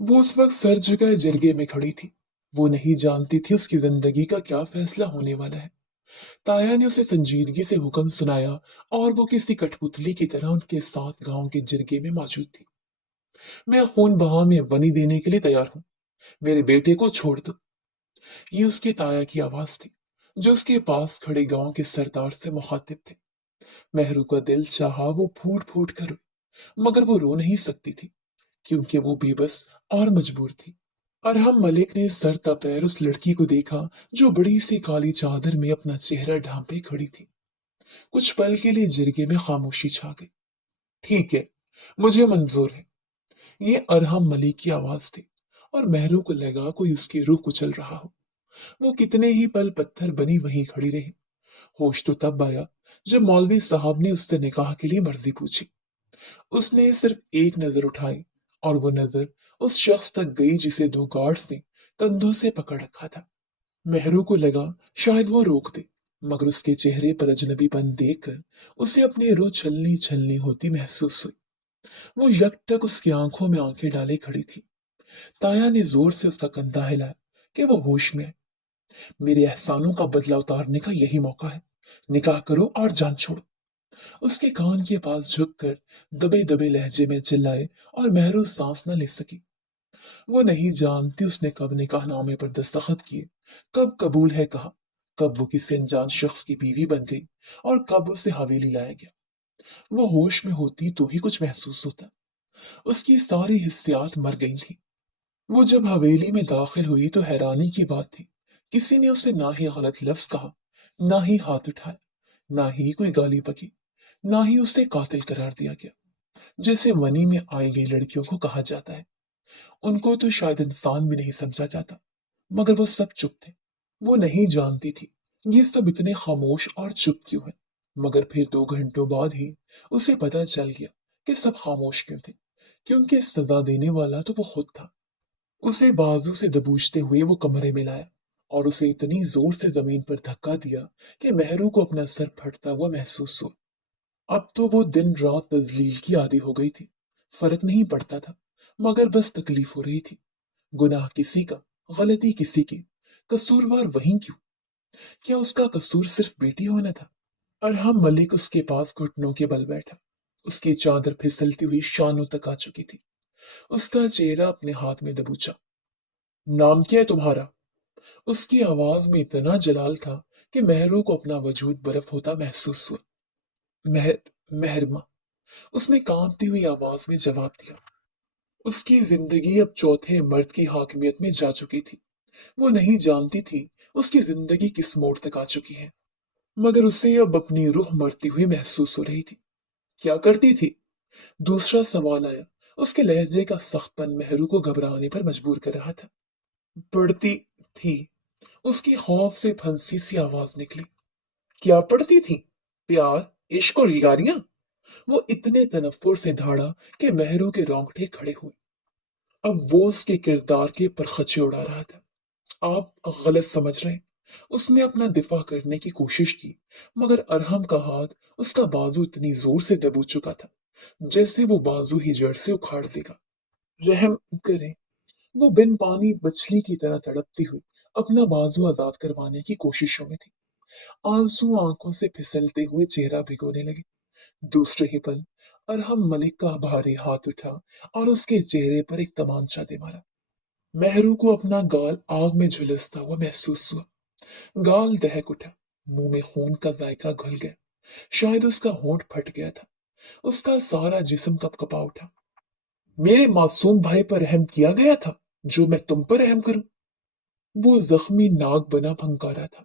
वो उस वक्त सर झुकाए जरगे में खड़ी थी। वो नहीं जानती थी उसकी जिंदगी का क्या फैसला होने वाला है। ताया ने उसे संजीदगी से हुक्म सुनाया और वो किसी कठपुतली की तरह उनके साथ गांव के जिरगे में मौजूद थी। मैं खून बहा में बनी देने के लिए तैयार हूँ। मेरे बेटे को छोड़ दो। ये उसके ताया की आवाज थी, जो उसके पास खड़े गांव के सरदार से मुखातिब थे। महरू का दिल चाहा वो फूट फूट कर रोए, मगर वो रो नहीं सकती थी, क्योंकि वो बेबस और मजबूर थी। अरहम मलिक ने सर तपैर उस लड़की को देखा, जो बड़ी सी काली चादर में अपना चेहरा ढांपे खड़ी थी। कुछ पल के लिए जिरगे में खामोशी छा गई। ठीक है, मुझे मंजूर है। ये अरहम मलिक की आवाज थी, और महरू को लगा कोई उसकी रूह कुचल रहा हो। वो कितने ही पल पत्थर बनी वहीं खड़ी रही। होश तो तब आया जब मौलवी साहब ने उससे निकाह के लिए मर्जी पूछी। उसने सिर्फ एक नजर उठाई, और वो नजर उस शख्स तक गई जिसे दो गार्ड्स ने कंधों से पकड़ रखा था। महरू को लगा शायद वो रोक दे, मगर उसके चेहरे पर अजनबीपन देखकर उसे अपनी रूह छलनी छलनी होती महसूस हुई। वो यकटक उसकी आंखों में आंखें डाले खड़ी थी। ताया ने जोर से उसका कंधा हिलाया कि वो होश में आए। मेरे एहसानों का बदला उतारने का यही मौका है। निकाह करो और जान छोड़ो। उसके कान के पास झुककर दबे दबे लहजे में चिल्लाए, और महरू सांस न ले सकी। वो नहीं जानती उसने कब निकाहनामे पर दस्तखत किए, कब कबूल है कहा, कब वो किसी अनजान शख्स की बीवी बन गई, और कब उसे हवेली लाया गया। वो होश में होती तो ही कुछ महसूस होता। उसकी सारी हिस्सियात मर गई थी। वो जब हवेली में दाखिल हुई तो हैरानी की बात थी, किसी ने उसे ना ही गलत लफ्ज कहा, ना ही हाथ उठाया, ना ही कोई गाली बकी, ना ही उसे कातिल करार दिया गया, जैसे वनी में आई गई लड़कियों को कहा जाता है। उनको तो शायद इंसान भी नहीं समझा जाता, मगर वो सब चुप थे। वो नहीं जानती थी ये सब इतने खामोश और चुप क्यों है, मगर फिर 2 घंटों बाद ही उसे पता चल गया कि सब खामोश क्यों थे, क्योंकि सजा देने वाला तो वो खुद था। उसे बाजू से दबोचते हुए वो कमरे में लाया, और उसे इतनी जोर से जमीन पर धक्का दिया कि महरू को अपना सर फटता हुआ महसूस हुआ। अब तो वो दिन रात तजलील की आदी हो गई थी। फर्क नहीं पड़ता था, मगर बस तकलीफ हो रही थी। गुनाह किसी का, गलती किसी की, कसूरवार वही क्यों? क्या उसका कसूर सिर्फ बेटी होना था? अरहम मलिक उसके पास घुटनों के बल बैठा। उसकी चादर फिसलती हुई शानों तक आ चुकी थी। उसका चेहरा अपने हाथ में दबोचा। नाम क्या है तुम्हारा? उसकी आवाज में इतना जलाल था कि महरू को अपना वजूद बर्फ होता महसूस हुआ। महर महरमा, उसने कांपती हुई आवाज में जवाब दिया। उसकी जिंदगी अब चौथे मर्द की हाकिमियत में जा चुकी थी। वो नहीं जानती थी उसकी जिंदगी किस मोड़ तक आ चुकी है, मगर उसे अब अपनी रूह मरती हुई महसूस हो रही थी। क्या करती थी? दूसरा सवाल आया। उसके लहजे का सख्तपन महरू को घबराने पर मजबूर कर रहा था। पढ़ती थी। उसकी खौफ से फंसी सी आवाज निकली। क्या पढ़ती थी? प्यार, इश्क और यारियां? वो इतने तनफ्फुर से धाड़ा कि महरू के रोंगटे खड़े हुए। अब वो उसके किरदार के परखचे उड़ा रहा था। आप गलत समझ रहे हैं। उसने अपना दिफा करने की कोशिश की, मगर अरहम का हाथ उसका बाजू इतनी जोर से दबोच चुका था, जैसे वो बाजू ही जड़ से उखाड़ देगा। रहम करें। वो बिन पानी मछली की तरह तड़पती हुई अपना बाजू आजाद करवाने की कोशिशों में थी। आंसू आंखों से फिसलते हुए चेहरा भिगोने लगे। दूसरे ही पल अरहम मलिक का भारी हाथ उठा और उसके चेहरे पर एक तमांचा दे मारा। महरू को अपना गाल आग में झुलसता हुआ महसूस हुआ। गाल दहक उठा। मुंह में खून का जायका घुल गया। शायद उसका होंठ फट गया था। उसका सारा जिस्म कपकपा उठा। मेरे मासूम भाई पर रहम किया गया था, जो मैं तुम पर रहम करूं? वो जख्मी नाग बना फंकारा था।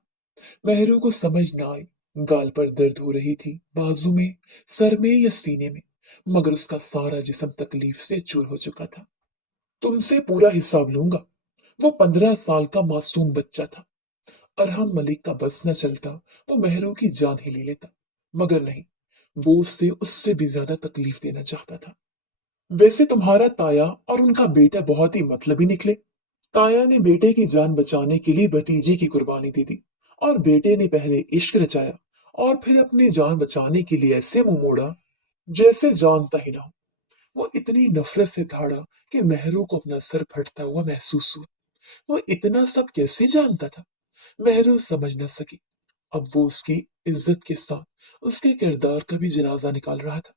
महरू को समझ ना आई। गाल पर दर्द हो रही थी, बाजू में, सर में या सीने में, मगर उसका सारा जिस्म तकलीफ से चूर हो चुका था। तुमसे पूरा हिसाब लूंगा। वो 15 साल का मासूम बच्चा था। अरहम मलिक का बस न चलता, वो महरू की जान ही ले लेता, मगर नहीं, वो उससे उससे भी ज्यादा तकलीफ देना चाहता था। वैसे तुम्हारा ताया और उनका बेटा बहुत ही मतलबी निकले। ताया ने बेटे की जान बचाने के लिए भतीजे की कुर्बानी दे दी, और बेटे ने पहले इश्क रचाया और फिर अपनी जान बचाने के लिए ऐसे मुंह मोड़ा जैसे जानता ही ना हो। वो इतनी नफरत से धाड़ा कि महरू को अपना सर फटता हुआ महसूस हुआ। वो इतना सब कैसे जानता था? महरू समझ न सकी। अब वो उसकी इज्जत के साथ उसके किरदार का भी जनाजा निकाल रहा था।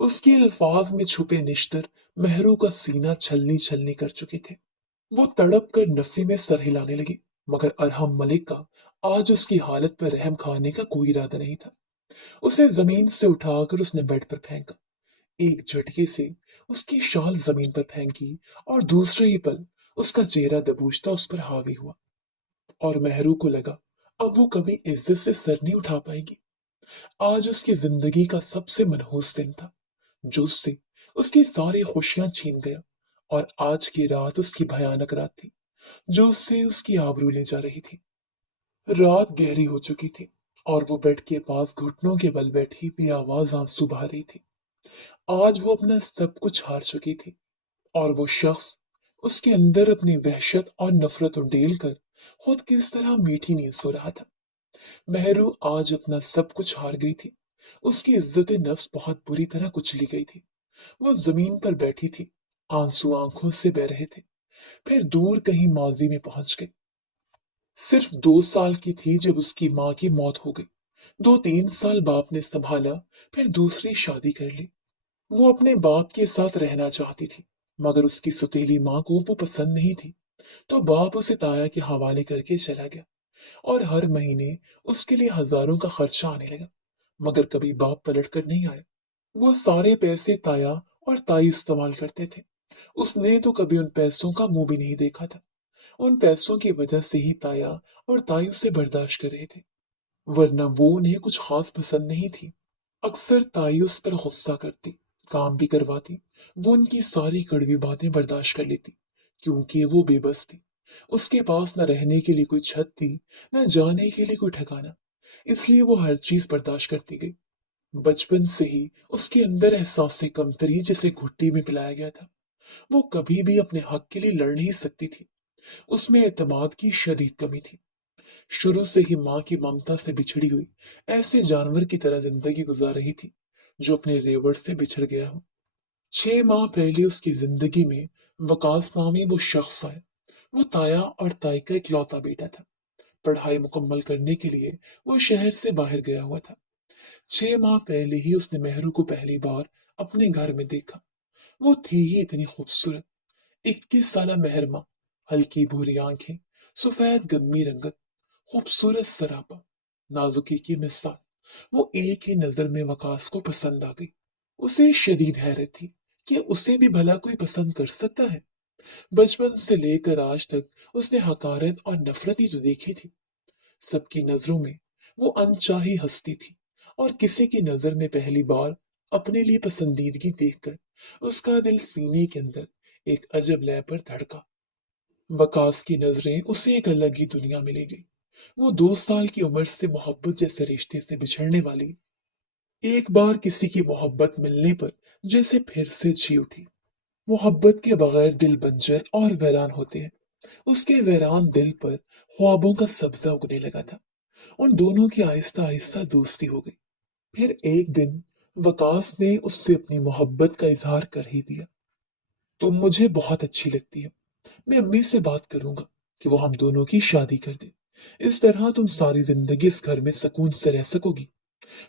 उसके अल्फाज में छुपे निश्तर महरू का सीना छलनी छलनी कर चुके थे। वो तड़प कर नफे में सर हिलाने लगी, मगर अरहम मलिक का आज उसकी हालत पर रहम खाने का कोई इरादा नहीं था। उसे जमीन से उठाकर उसने बेड पर फेंका। एक झटके से उसकी शाल जमीन पर फेंकी और दूसरे ही पल उसका चेहरा दबोचता उस पर हावी हुआ। और महरू को लगा अब वो कभी इज्जत से सर नहीं उठा पाएगी। आज उसकी जिंदगी का सबसे मनहूस दिन था, जो उससे उसकी सारी खुशियां छीन गया। और आज की रात उसकी भयानक रात थी, जो उससे उसकी आबरू ले जा रही थी। रात गहरी हो चुकी थी और वो बेड के पास घुटनों के बल बैठी बेआवाज आंसू बहा रही थी। आज वो अपना सब कुछ हार चुकी थी और वो शख्स उसके अंदर अपनी वहशत और नफरत उंडेल कर खुद किस तरह मीठी नींद सो रहा था। महरू आज अपना सब कुछ हार गई थी। उसकी इज्जत नफ्स बहुत बुरी तरह कुचली गई थी। वो जमीन पर बैठी थी, आंसू आंखों से बह रहे थे। फिर दूर कहीं माजी में पहुंच गई। सिर्फ 2 साल की थी जब उसकी माँ की मौत हो गई। 2-3 साल बाप ने संभाला, फिर दूसरी शादी कर ली। वो अपने बाप के साथ रहना चाहती थी, मगर उसकी सुतीली माँ को वो पसंद नहीं थी। तो बाप उसे ताया के हवाले करके चला गया और हर महीने उसके लिए हजारों का खर्चा आने लगा। मगर कभी बाप पलट कर नहीं आया। वो सारे पैसे ताया और ताई इस्तेमाल करते थे। उसने तो कभी उन पैसों का मुंह भी नहीं देखा था। उन पैसों की वजह से ही ताया और ताई उसे बर्दाश्त कर रहे थे, वरना वो उन्हें कुछ खास पसंद नहीं थी। अक्सर ताई उस पर गुस्सा करती, काम भी करवाती। वो उनकी सारी कड़वी बातें बर्दाश्त कर लेती, क्योंकि वो बेबस थी। उसके पास न रहने के लिए कोई छत थी, न जाने के लिए कोई ठिकाना। इसलिए वो हर चीज बर्दाश्त करती गई। बचपन से ही उसके अंदर एहसास से कमतरी जिसे घुट्टी में पिलाया गया था। वो कभी भी अपने हक के लिए लड़ नहीं सकती थी। उसमें एतमाद की शदीद कमी थी। शुरू से ही माँ की ममता से बिछड़ी हुई ऐसे जानवर की तरह जिंदगी गुजार रही थी, जो अपने रेवड़ से बिछड़ गया हो। 6 माह पहले उसकी जिंदगी में वकास नामी वो शख्स आया। वो ताया और ताई का इकलौता बेटा था। पढ़ाई मुकम्मल करने के लिए वो शहर से बाहर गया हुआ था। 6 माह पहले ही उसने मेहरू को पहली बार अपने घर में देखा। वो थी ही इतनी खूबसूरत। 21 साला मेहरमा, हल्की भूरी आंखें, सफेद गन्नी रंगत, खूबसूरत सरापा, नाजुकी की मिसाल। वो एक ही नजर में वकास को पसंद आ गई। उसे शदीद हैरत थी कि उसे भी भला कोई पसंद कर सकता है। बचपन से लेकर आज तक उसने हकारत और नफरत ही तो देखी थी। सबकी नजरों में वो अनचाही हस्ती थी, और किसी की नजर में पहली बार अपने लिए पसंदीदगी देखकर उसका दिल सीने के अंदर एक अजब लय पर धड़का। वकास की नजरें उसे एक अलग ही दुनिया में ले गई। वो 2 साल की उम्र से मोहब्बत जैसे रिश्ते से बिछड़ने वाली एक बार किसी की मोहब्बत मिलने पर जैसे फिर से जी उठी। मोहब्बत के बगैर दिल बंजर और वीरान होते हैं। उसके वीरान दिल पर ख्वाबों का सब्जा उगने लगा था। उन दोनों की आहिस्ता आहिस्ता दोस्ती हो गई। फिर एक दिन वकास ने उससे अपनी मोहब्बत का इजहार कर ही दिया। तुम मुझे बहुत अच्छी लगती हो। मैं अम्मी से बात करूंगा कि वो हम दोनों की शादी कर दे। इस तरह तुम सारी जिंदगी इस घर में सुकून से रह सकोगी।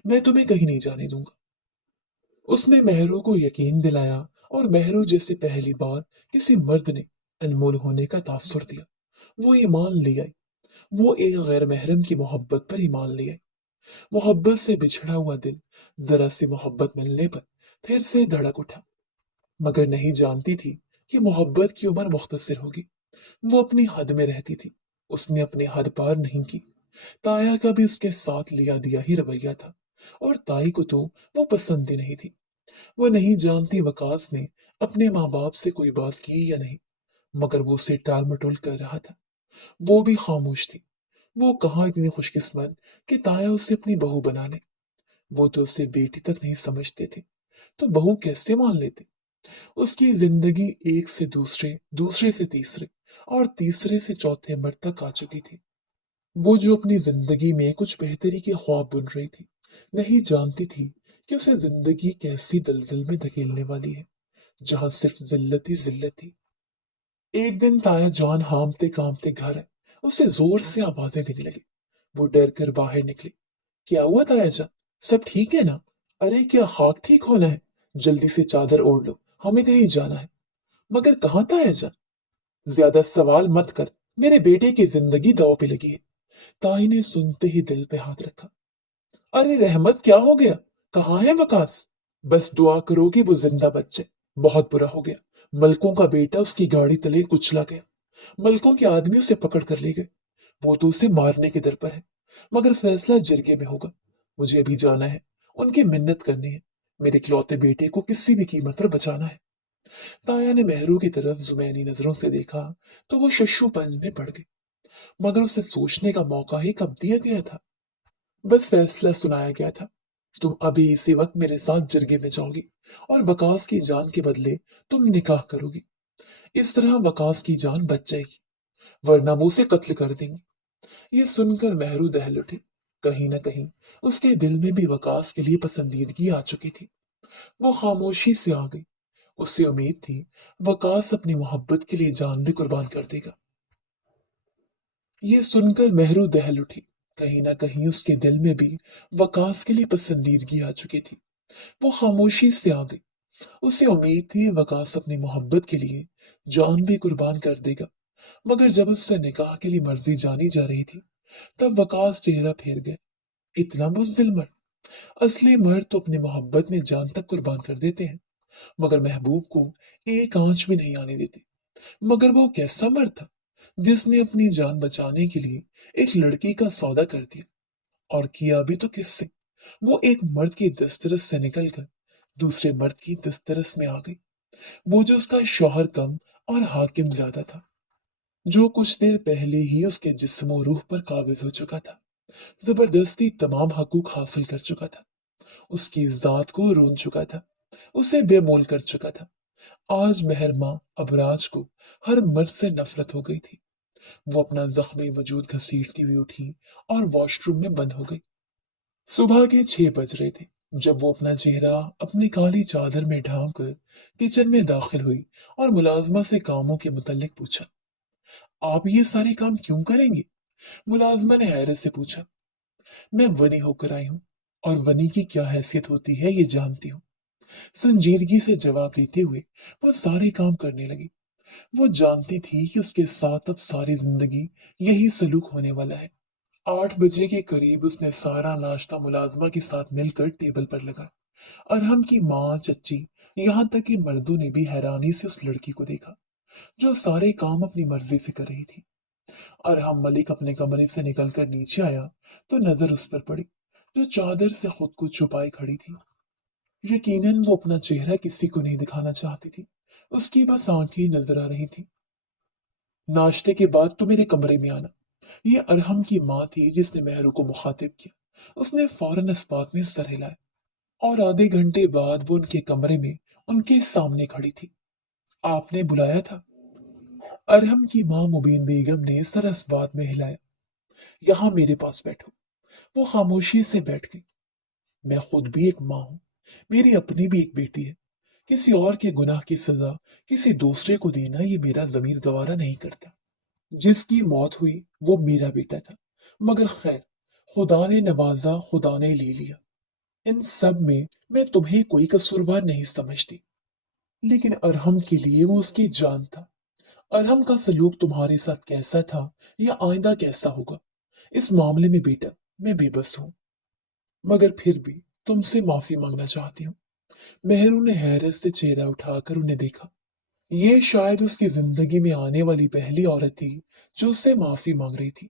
मैं तुम्हें कहीं नहीं जाने दूंगा। उसने मेहरू को यकीन दिलाया, और मेहरू जैसे पहली बार किसी मर्द ने अनमोल होने का तासुर दिया। वो ईमान ले आई। वो एक गैर महरम की मोहब्बत पर ईमान ले आई। मोहब्बत से बिछड़ा हुआ दिल जरा सी मोहब्बत मिलने पर फिर से धड़क उठा। मगर नहीं जानती थी कि मोहब्बत की उम्र मुख्तसर होगी। वो अपनी हद में रहती थी। उसने अपनी हद पार नहीं की। ताया का भी उसके साथ लिया दिया ही रवैया था, और ताई को तो वो पसंद ही नहीं थी। वो नहीं जानती वकास ने अपने माँ बाप से कोई बात की या नहीं, मगर वो उसे टाल मटोल कर रहा था। वो भी खामोश थी। वो कहाँ इतनी खुशकिस्मत कि ताया उसे अपनी बहू बना ले। वो तो उसे बेटी तक नहीं समझते थे, तो बहू कैसे मान लेते। उसकी जिंदगी एक से दूसरे, दूसरे से तीसरे, और तीसरे से चौथे मर्द तक आ चुकी थी। वो जो अपनी जिंदगी में कुछ बेहतरी के ख्वाब बुन रही थी, नहीं जानती थी कि उसे जिंदगी कैसी दलदल में धकेलने वाली है, जहां सिर्फ जिल्लत ही जिल्लत थी। एक दिन ताया जान हामते कांपते घर आए। उसे जोर से आवाजें देने लगे। वो डर कर बाहर निकले। क्या हुआ ताया जान? सब ठीक है ना? अरे क्या खाक ठीक होना है? जल्दी से चादर ओढ़ लो, हमें कहीं जाना है। मगर कहाँ ताया जान? ज्यादा सवाल मत कर, मेरे बेटे की जिंदगी दांव पे लगी है। ताई ने सुनते ही दिल पे हाथ रखा। अरे रहमत, क्या हो गया? कहाँ है वकास? बस दुआ करो कि वो जिंदा बच जाए। बहुत बुरा हो गया। मलकों का बेटा उसकी गाड़ी तले कुचला गया। मलकों के आदमी उसे पकड़ कर ले गए। वो तो उसे मारने के दर पर है, मगर फैसला जरगे में होगा। मुझे अभी जाना है, उनकी मिन्नत करनी है। मेरे इकलौते बेटे को किसी भी कीमत पर बचाना है। ताया ने मेहरू की तरफ जुमैनी नजरों से देखा तो वो शशुपंज में पड़ गई, मगर उसे सोचने का मौका ही कब दिया गया था। बस फैसला सुनाया गया था। तुम अभी इसी वक्त मेरे साथ जरगे में जाओगी और वकास की जान के बदले तुम निकाह करोगी। इस तरह वकास की जान बच जाएगी, वरना वो उसे कत्ल कर देंगे। ये सुनकर मेहरू दहल उठी। कहीं न कहीं उसके दिल में भी वकास के लिए पसंदीदगी आ चुकी थी। वो खामोशी से आ गई। उसे उम्मीद थी वकास अपनी मोहब्बत के लिए जान भी कुर्बान कर देगा। ये सुनकर मेहरू दहल उठी। कहीं ना कहीं उसके दिल में भी वकास के लिए पसंदीदगी आ चुकी थी। वो खामोशी से आ गई। उसे उम्मीद थी वकास अपनी मोहब्बत के लिए जान भी कुर्बान कर देगा। मगर जब उससे निकाह के लिए मर्जी जानी जा रही थी, तब वकास चेहरा फेर गया। इतना बुज़दिल मर्द! असली मर्द तो अपनी मोहब्बत में जान तक कुर्बान कर देते हैं, मगर महबूब को एक आंच भी नहीं आने देते। मगर वो कैसा मर्द था जिसने अपनी जान बचाने के लिए एक लड़की का सौदा कर दिया, और किया भी तो किससे? वो एक मर्द की दस्तरस से निकलकर दूसरे मर्द की दस्तरस में आ गई। वो जो उसका शौहर कम और हाकिम ज्यादा था, जो कुछ देर पहले ही उसके जिस्म और रूह पर काबिज हो चुका था, जबरदस्ती तमाम हकूक हासिल कर चुका था, उसकी जात को रोन चुका था, उसे बेमोल कर चुका था। आज मेहरमा अबराज को हर मर्द से नफरत हो गई थी। वो अपना जख्मी वजूद घसीटती हुई उठी और वॉशरूम में बंद हो गई। सुबह के 6 बज रहे थे जब वो अपना चेहरा अपनी काली चादर में ढांप कर किचन में दाखिल हुई और मुलाजमा से कामों के मुतालिक पूछा। आप ये सारे काम क्यों करेंगे? मुलाजमा ने हैरत से पूछा। मैं वनी होकर आई हूँ, और वनी की क्या हैसियत होती है ये जानती हूँ। संजीदगी से जवाब देते हुए वो सारे काम करने लगी। वो जानती थी कि उसके साथ अब सारी जिंदगी यही सलूक होने वाला है। 8 बजे के करीब उसने सारा नाश्ता मुलाजमा के साथ मिलकर टेबल पर लगा। अरहम की माँ, चच्ची, यहाँ तक कि मर्दों ने भी हैरानी से उस लड़की को देखा जो सारे काम अपनी मर्जी से कर रही थी। अरहम मलिक अपने कमरे से निकलकर नीचे आया तो नजर उस पर पड़ी जो चादर से खुद को छुपाए खड़ी थी। यकीनन वो अपना चेहरा किसी को नहीं दिखाना चाहती थी। उसकी बस आंखें नजर आ रही थी। नाश्ते के बाद तो मेरे कमरे में आना। ये अरहम की माँ थी जिसने मेहरू को मुखातिब किया। उसने फौरन इस बात में सर हिलाया, और आधे घंटे बाद वो उनके कमरे में उनके सामने खड़ी थी। आपने बुलाया था? अरहम की माँ मुबीन बेगम ने सर इस बात में हिलाया। यहाँ मेरे पास बैठो। वो खामोशी से बैठ गई। मैं खुद भी एक माँ हूँ। मेरी अपनी भी एक बेटी है। किसी और के गुनाह की सजा किसी दूसरे को देना ये मेरा जमीर गवारा नहीं करता। जिसकी मौत हुई वो मेरा बेटा था, मगर खैर, खुदा ने नवाजा, खुदा ने ले लिया। इन सब में मैं तुम्हें कोई कसूरवार नहीं समझती, लेकिन अरहम के लिए वो उसकी जान था। अरहम का सलूक तुम्हारे साथ कैसा था या आइंदा कैसा होगा, इस मामले में बेटा मैं बेबस हूँ। मगर फिर भी तुमसे माफी मांगना चाहती हूँ। मेहरू ने हैरत से चेहरा उठाकर उन्हें देखा। ये शायद उसकी जिंदगी में आने वाली पहली औरत थी जो उससे माफी मांग रही थी।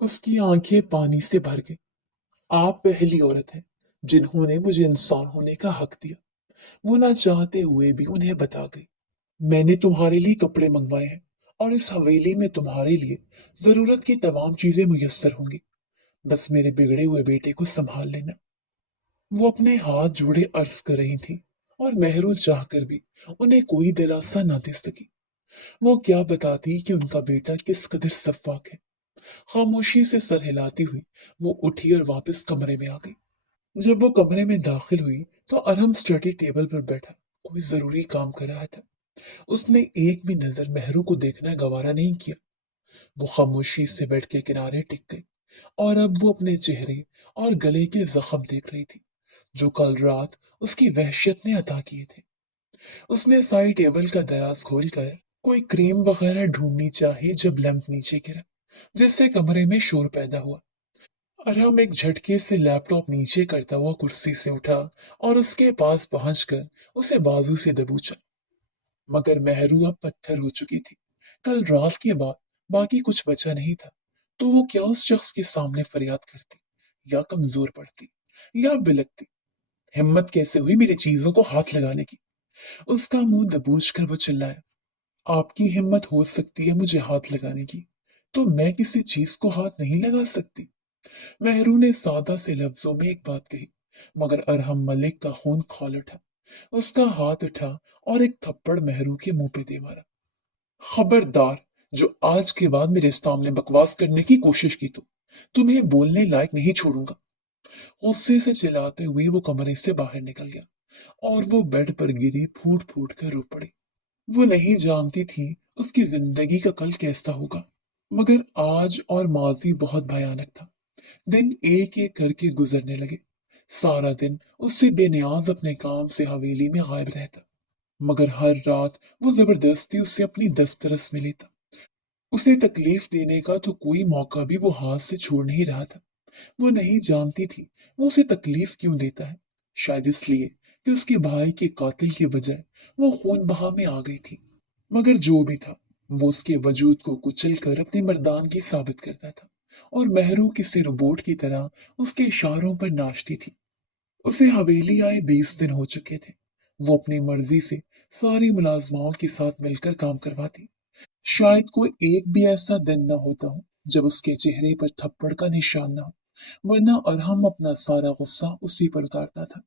उसकी आंखें पानी से भर गई। आप पहली औरत हैं जिन्होंने मुझे इंसान होने का हक दिया। वो ना चाहते हुए भी उन्हें बता गई। मैंने तुम्हारे लिए कपड़े मंगवाए हैं, और इस हवेली में तुम्हारे लिए जरूरत की तमाम चीजें मुयस्सर होंगी। बस मेरे बिगड़े हुए बेटे को संभाल लेना। वो अपने हाथ जोड़े अर्ज कर रही थी, और मेहरू चाहकर भी उन्हें कोई दिलासा ना दे सकी। वो क्या बताती कि उनका बेटा किस कदर सफाक है। खामोशी से सर हिलाती हुई वो उठी और वापस कमरे में आ गई। जब वो कमरे में दाखिल हुई तो अरहम स्टडी टेबल पर बैठा कोई जरूरी काम कर रहा था। उसने एक भी नजर मेहरू को देखना गवारा नहीं किया। वो खामोशी से बेड के किनारे टिक गई और अब वो अपने चेहरे और गले के जख्म देख रही थी जो कल रात उसकी वहशत ने अता किए थे। उसने साइड टेबल का दराज खोलकर कोई क्रीम वगैरह ढूंढनी चाही जब लैंप नीचे गिरा, जिससे कमरे में शोर पैदा हुआ। अरहम एक झटके से लैपटॉप नीचे करता हुआ कुर्सी से उठा और उसके पास पहुंचकर उसे बाजू से दबोचा। मगर मेहरू अब पत्थर हो चुकी थी। कल रात के बाद बाकी कुछ बचा नहीं था। तो वो क्या उस शख्स के सामने फरियाद करती, या कमजोर पड़ती, या बिलकती। हिम्मत कैसे हुई मेरी चीजों को हाथ लगाने की? उसका मुंह दबोच कर वो चिल्लाया, आपकी हिम्मत हो सकती है मुझे हाथ लगाने की, तो मैं किसी चीज को हाथ नहीं लगा सकती। मेहरू ने सादा से लफ्जों में एक बात कही, मगर अरहम मलिक का खून खौल उठा। उसका हाथ उठा और एक थप्पड़ मेहरू के मुंह पे दे मारा। खबरदार, जो आज के बाद मेरे सामने बकवास करने की कोशिश की तो तुम्हें बोलने लायक नहीं छोड़ूंगा। गुस्से से चिल्लाते हुए वो कमरे से बाहर निकल गया और वो बेड पर गिरी फूट फूट कर रो पड़ी। वो नहीं जानती थी उसकी जिंदगी का कल कैसा होगा, मगर आज और माजी बहुत भयानक था। दिन एक एक करके गुजरने लगे। सारा दिन उससे बेनियाज अपने काम से हवेली में गायब रहता, मगर हर रात वो जबरदस्ती उससे अपनी दस्तरस में लेता। उसे तकलीफ देने का तो कोई मौका भी वो हाथ से छोड़ नहीं रहा था। वो नहीं जानती थी वो उसे तकलीफ क्यों देता है। शायद इसलिए कि उसके भाई के कातिल के बजाय वो खून बहा में आ गई थी। मगर जो भी था, वो उसके वजूद को कुचल कर अपनी मर्दानगी साबित करता था और मेहरू किसी रोबोट की तरह उसके इशारों पर नाचती थी। उसे हवेली आए 20 दिन हो चुके थे। वो अपनी मर्जी से सारी मुलाजमाओं के साथ मिलकर काम करवाती। शायद कोई एक भी ऐसा दिन न होता हो जब उसके चेहरे पर थप्पड़ का निशान न हो, वरना अरहम अपना सारा गुस्सा उसी पर उतारता था।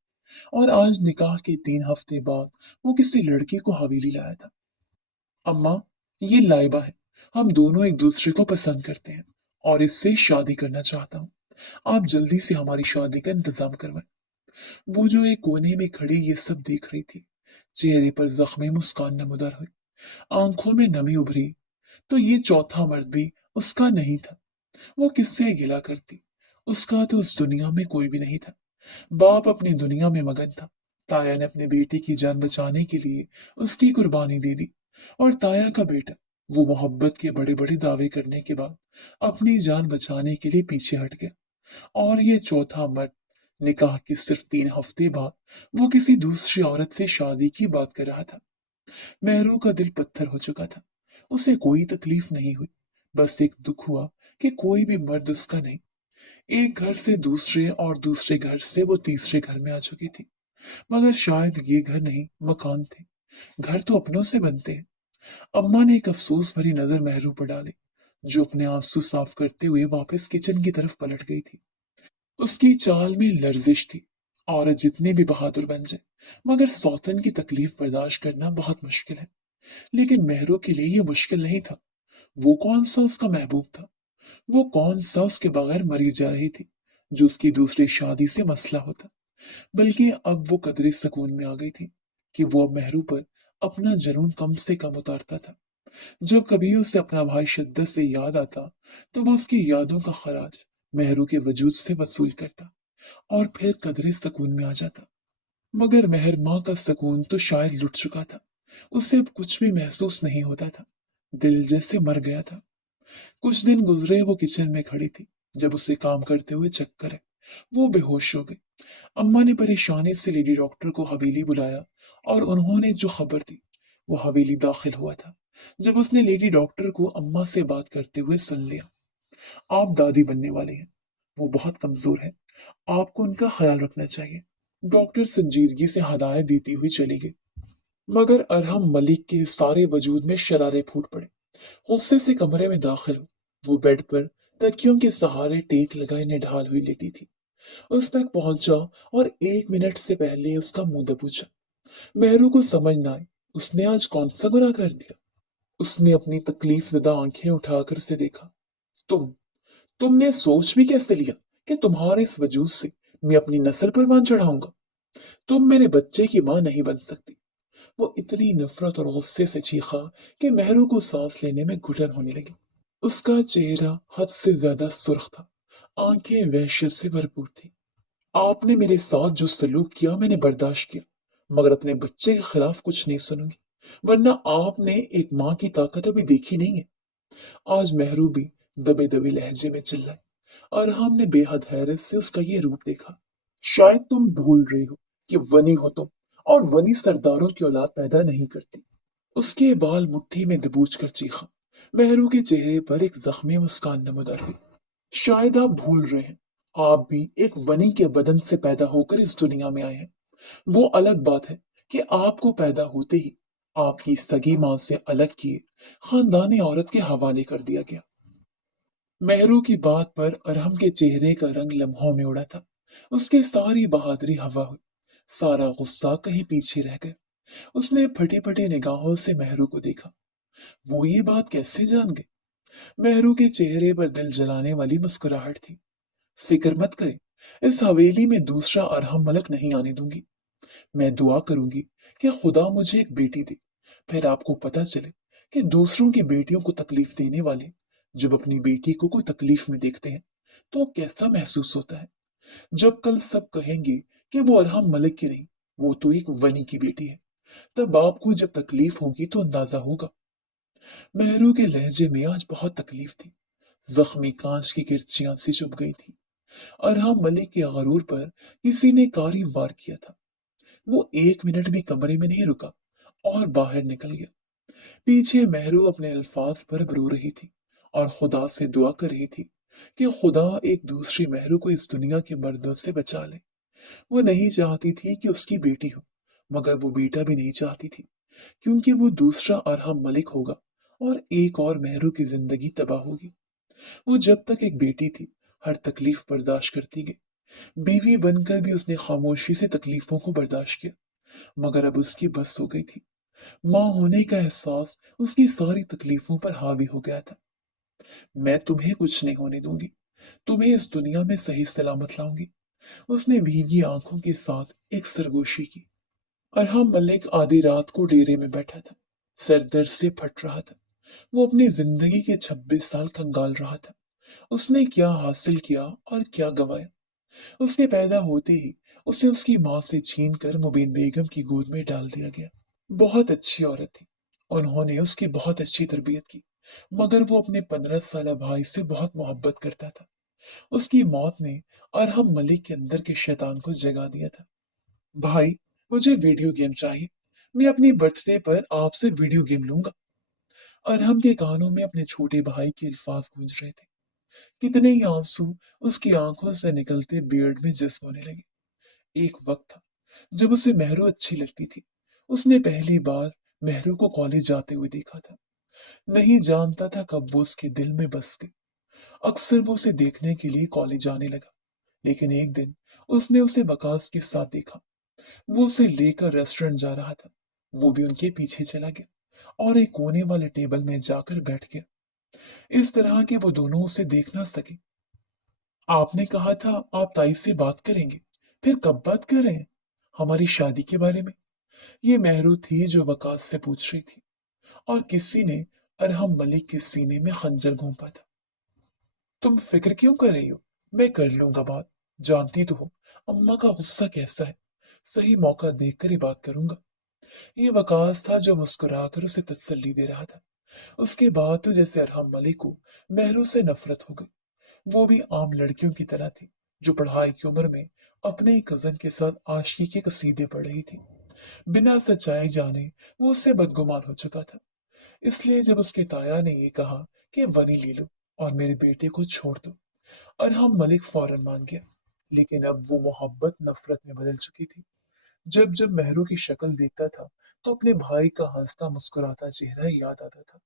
और आज निकाह के 3 हफ्ते बाद वो किसी लड़के को हवेली लाया था। अम्मा, ये लाइबा है। हम दोनों एक दूसरे को पसंद करते हैं और इससे शादी करना चाहता हूँ। आप जल्दी से हमारी शादी का इंतजाम करवाएं। वो जो एक कोने में खड़ी ये सब देख रही थी। चेहरे पर जख्मी मुस्कान नमूदार हुई, आंखों में नमी उभरी। तो ये चौथा मर्द भी उसका नहीं था। वो किससे गिला करती? उसका तो उस दुनिया में कोई भी नहीं था। बाप अपनी दुनिया में मगन था। ताया ने अपने बेटे की जान बचाने के लिए उसकी कुर्बानी दे दी, और ताया का बेटा वो मोहब्बत के बड़े बड़े दावे करने के बाद अपनी जान बचाने के लिए पीछे हट गया। और ये चौथा मर्द निकाह के सिर्फ 3 हफ्ते बाद वो किसी दूसरी औरत से शादी की बात कर रहा था। मेहरू का दिल पत्थर हो चुका था। उसे कोई तकलीफ नहीं हुई, बस एक दुख हुआ कि कोई भी मर्द उसका नहीं। एक घर से दूसरे और दूसरे घर से वो तीसरे घर में आ चुकी थी। मगर शायद ये घर नहीं, मकान थे। घर तो अपनों से बनते हैं। अम्मा ने एक अफसोस भरी नजर मेहरू पर डाली, जो अपने आंसू साफ करते हुए वापस किचन की तरफ पलट गई थी। उसकी चाल में लर्जिश थी। औरत जितने भी बहादुर बन जाए, मगर सौतन की तकलीफ बर्दाश्त करना बहुत मुश्किल है। लेकिन मेहरू के लिए ये मुश्किल नहीं था। वो कौन सा उसका महबूब था? वो कौन सा उसके बगैर मरी जा रही थी, जो उसकी दूसरी शादी से मसला होता? बल्कि अब वो कदरे सुकून में आ गई थी कि वो अब मेहरू पर अपना जुनून कम से कम उतारता था। जब कभी उसे अपना भाई शिद्दत से याद आता, तो वो उसकी यादों का खराज मेहरू के वजूद से वसूल करता और फिर कदरे सुकून में आ जाता। मगर मेहर माँ का सुकून तो शायद लुट चुका था। उसे अब कुछ भी महसूस नहीं होता था। दिल जैसे मर गया था। कुछ दिन गुजरे वो किचन में खड़ी थी, जब उसे काम करते हुए चक्कर है। वो बेहोश हो गई। अम्मा ने परेशानी से लेडी डॉक्टर को हवेली बुलाया और उन्होंने जो खबर दी, वो हवेली दाखिल हुआ था। जब उसने लेडी डॉक्टर को अम्मा से बात करते हुए सुन लिया, आप दादी बनने वाले हैं, वो बहुत कमजोर है, आपको उनका ख्याल रखना चाहिए। डॉक्टर संजीदगी से हदायत देती हुई चली गई। मगर अरहम मलिक के सारे वजूद में शरारे फूट पड़े। गुस्से से कमरे में दाखिल हो, वो बेड पर तकियों के सहारे टेक लगाए निढाल हुई लेटी थी। उस तक पहुंचा और 1 मिनट से पहले उसका मुंह दबोचा। मेहरू को समझ न आई उसने आज कौन सा गुनाह कर दिया। उसने अपनी तकलीफ ज़दा आंखें उठाकर उसे देखा। तुम तुमने सोच भी कैसे लिया कि तुम्हारे इस वजूद से मैं अपनी नस्ल परवान चढ़ाऊंगा? तुम मेरे बच्चे की मां नहीं बन सकती। वो इतनी नफरत और गुस्से से चीखा कि मेहरू को सांस लेने में घुटन होने लगी। उसका चेहरा हद से ज्यादा सुर्ख था, आंखें वहशत से भरपूर थी। आपने मेरे साथ जो सलूक किया मैंने बर्दाश्त किया, मगर अपने बच्चे के खिलाफ कुछ नहीं सुनूंगी, वरना आपने एक माँ की ताकत अभी देखी नहीं है। आज मेहरू भी दबे दबे लहजे में चिल्लाए और हमने बेहद हैरत से उसका ये रूप देखा। शायद तुम भूल रही हो कि वनी हो तुम, और वनी सरदारों की औलाद पैदा नहीं करती। उसके बाल मुट्ठी में दबोच कर चीखा। मेहरू के चेहरे पर एक जख्मी मुस्कान नमूदार हुई। शायद आप भूल रहे हैं, आप भी एक वनी के बदन से पैदा होकर इस दुनिया में आए हैं। वो अलग बात है कि आपको पैदा होते ही आपकी सगी मां से अलग किए खानदानी औरत के हवाले कर दिया गया। मेहरू की बात पर अरहम के चेहरे का रंग लम्हों में उड़ा था। उसकी सारी बहादुरी हवा हुई, सारा गुस्सा कहीं पीछे रह गया। उसने फटी फटी निगाहों से मेहरू को देखा। वो ये बात कैसे जान गए? मेहरू के चेहरे पर दिल जलाने वाली मुस्कुराहट थी। फिक्र मत करें, इस हवेली में दूसरा अरहम मलक नहीं आने दूंगी। मैं दुआ करूंगी कि खुदा मुझे एक बेटी दे। फिर आपको पता चले कि दूसरों की बेटियों को तकलीफ देने वाले जब अपनी बेटी को कोई तकलीफ में देखते हैं तो कैसा महसूस होता है। जब कल सब कहेंगे कि वो अरहम मलिक की नहीं, वो तो एक वनी की बेटी है, तब आपको जब तकलीफ होगी तो अंदाजा होगा। मेहरू के लहजे में आज बहुत तकलीफ थी। जख्मी कांच की किरचियां सी चुभ गई थी। अरहम मलिक के गरूर पर किसी ने कारी वार किया था। वो एक मिनट भी कमरे में नहीं रुका और बाहर निकल गया। पीछे मेहरू अपने अल्फाज पर रो रही थी और खुदा से दुआ कर रही थी कि खुदा एक दूसरी मेहरू को इस दुनिया के मर्दों से बचा ले। वो नहीं चाहती थी कि उसकी बेटी हो, मगर वो बेटा भी नहीं चाहती थी, क्योंकि वो दूसरा अरहम मलिक होगा और एक और मेहरू की जिंदगी तबाह होगी। वो जब तक एक बेटी थी हर तकलीफ बर्दाश्त करती गई। बीवी बनकर भी उसने खामोशी से तकलीफों को बर्दाश्त किया, मगर अब उसकी बस हो गई थी। माँ होने का एहसास उसकी सारी तकलीफों पर हावी हो गया था। मैं तुम्हें कुछ नहीं होने दूंगी, तुम्हें इस दुनिया में सही सलामत लाऊंगी। उसने भीगी आंखों के साथ एक सरगोशी की। अरहम मलिक आधी रात को डेरे में बैठा था, सर दर्द से फट रहा था। वो अपनी जिंदगी के 26 साल कंगाल रहा था। उसने क्या हासिल किया और क्या गंवाया। उसके पैदा होते ही उसे उसकी माँ से छीन कर मुबीन बेगम की गोद में डाल दिया गया। बहुत अच्छी औरत थी, उन्होंने उसकी बहुत अच्छी तरबियत की, मगर वो अपने 15 साल भाई से बहुत मोहब्बत करता था। उसकी मौत ने अरहम मलिक के अंदर के शैतान को जगा दिया था। भाई, मुझे वीडियो गेम चाहिए, मैं अपनी बर्थडे पर आपसे वीडियो गेम लूंगा। अरहम के कानों में अपने छोटे भाई के अल्फाज गूंज रहे थे। कितने ही आंसू उसकी आंखों से निकलते बियर्ड में जज्ब होने लगे। एक वक्त था जब उसे मेहरू अच्छी लगती थी। उसने पहली बार मेहरू को कॉलेज जाते हुए देखा था। नहीं जानता था कब वो उसके दिल में बस गई। अक्सर वो उसे देखने के लिए कॉलेज जाने लगा, लेकिन एक दिन उसने उसे वकास के साथ देखा। वो उसे लेकर रेस्टोरेंट जा रहा था। वो भी उनके पीछे चला गया और एक कोने वाले टेबल में जाकर बैठ गया, इस तरह के वो दोनों उसे देख ना सके। आपने कहा था आप ताई से बात करेंगे, फिर कब बात कर रहे हैं? हमारी शादी के बारे में? ये मेहरू थी जो वकास से पूछ रही थी, और किसी ने अरहम मलिक के सीने में खंजर घोंपा था। तुम फिक्र क्यों कर रही हो? मैं कर लूंगा बात। जानती तो हो अम्मा का गुस्सा कैसा है। सही मौका देखकर ही बात करूंगा। ये वकास था जो मुस्कुराकर उसे तसल्ली दे रहा था। उसके बाद तो जैसे अरहम मलिक को मेहरू से नफरत हो गई। वो भी आम लड़कियों की तरह थी, जो पढ़ाई की उम्र में अपने ही कजन के साथ आशिकी के कसीदे पढ़ रही थी। बिना सच्चाई जाने वो उससे बदगुमान हो चुका था। इसलिए जब उसके ताया ने ये कहा कि वनी ले लो और मेरे बेटे को छोड़ दो, अरहम मलिक फौरन मान गया। लेकिन अब वो मोहब्बत नफरत में बदल चुकी थी। जब जब मेहरू की शक्ल देखता था तो अपने भाई का हंसता मुस्कुराता चेहरा याद आता था,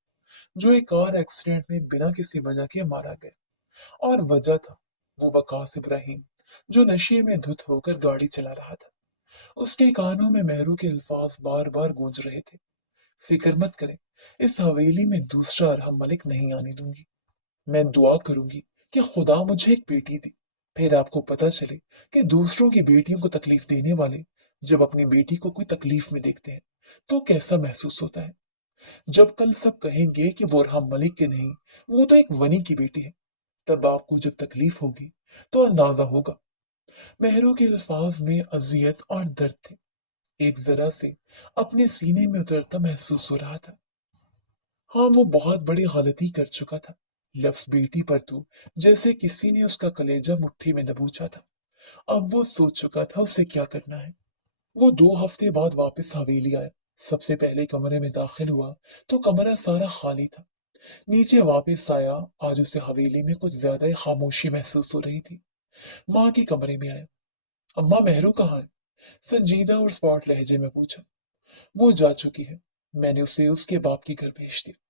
जो एक कार एक्सीडेंट में बिना किसी वजह के मारा गया। और वजह था वो वकास इब्राहिम, जो नशे में धुत होकर गाड़ी चला रहा था। उसके कानों में मेहरू के अल्फाज बार बार गूंज रहे थे। फिक्र मत करें, इस हवेली में दूसरा अरहम मलिक नहीं आने दूंगी। मैं दुआ करूंगी कि खुदा मुझे एक बेटी दे। फिर आपको पता चले कि दूसरों की बेटियों को तकलीफ देने वाले जब अपनी बेटी को कोई तकलीफ में देखते हैं तो कैसा महसूस होता है। जब कल सब कहेंगे कि वो अरहम मलिक के नहीं, वो तो एक वनी की बेटी है, तब आपको जब तकलीफ होगी तो अंदाजा होगा। महरों के अल्फाज में अजियत और दर्द थे, एक जरा से अपने सीने में उतरता महसूस हो रहा था। हाँ, वो बहुत बड़ी गलती कर चुका था। लफ्ज बेटी पर तो जैसे किसी ने उसका कलेजा मुट्ठी में दबोचा था। अब वो सोच चुका था उसे क्या करना है। वो 2 हफ्ते बाद वापस हवेली आया। सबसे पहले कमरे में दाखिल हुआ तो कमरा सारा खाली था। नीचे वापस आया, आज उसे हवेली में कुछ ज्यादा ही खामोशी महसूस हो रही थी। माँ के कमरे में आया। अम्मा, मेहरू कहाँ है? संजीदा और स्पॉट लहजे में पूछा। वो जा चुकी है, मैंने उसे उसके बाप के घर भेज दिया।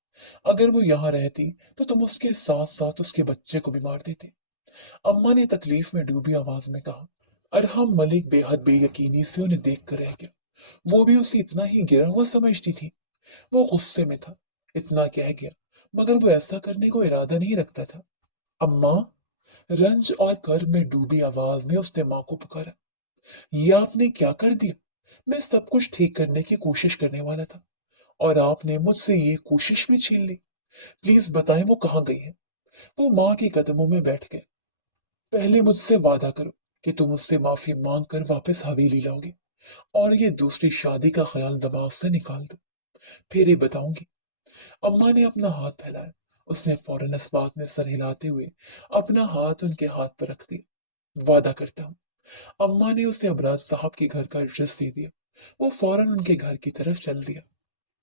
अगर वो यहाँ रहती तो तुम उसके साथ साथ उसके बच्चे को भी मार देते। अम्मा ने तकलीफ में डूबी आवाज में कहा। अरहम मलिक बेहद बेयकीनी से उन्हें देख कर रह गया। वो भी उसे इतना ही गिरा हुआ समझती थी। वो गुस्से में था, इतना कह गया, मगर वो ऐसा करने को इरादा नहीं रखता था। अम्मा, रंज और कर्ब में डूबी आवाज में उसने माँ को पुकारा। ये आपने क्या कर दिया? मैं सब कुछ ठीक करने की कोशिश करने वाला था और आपने मुझसे ये कोशिश भी छीन ली। प्लीज बताएं वो कहाँ गई है। वो माँ के कदमों में बैठ गए। पहले मुझसे वादा करो कि तुम उससे माफी मांग कर वापस हवेली लाओगे और ये दूसरी शादी का ख्याल दिमाग से निकाल दो, फिर ही बताऊंगी। अम्मा ने अपना हाथ फैलाया। उसने फौरन इस बात में सर हिलाते हुए अपना हाथ उनके हाथ पर रख दिया। वादा करता हूँ। अम्मा ने उसे अबराज साहब के घर का एड्रेस दे दिया। वो फौरन उनके घर की तरफ चल दिया।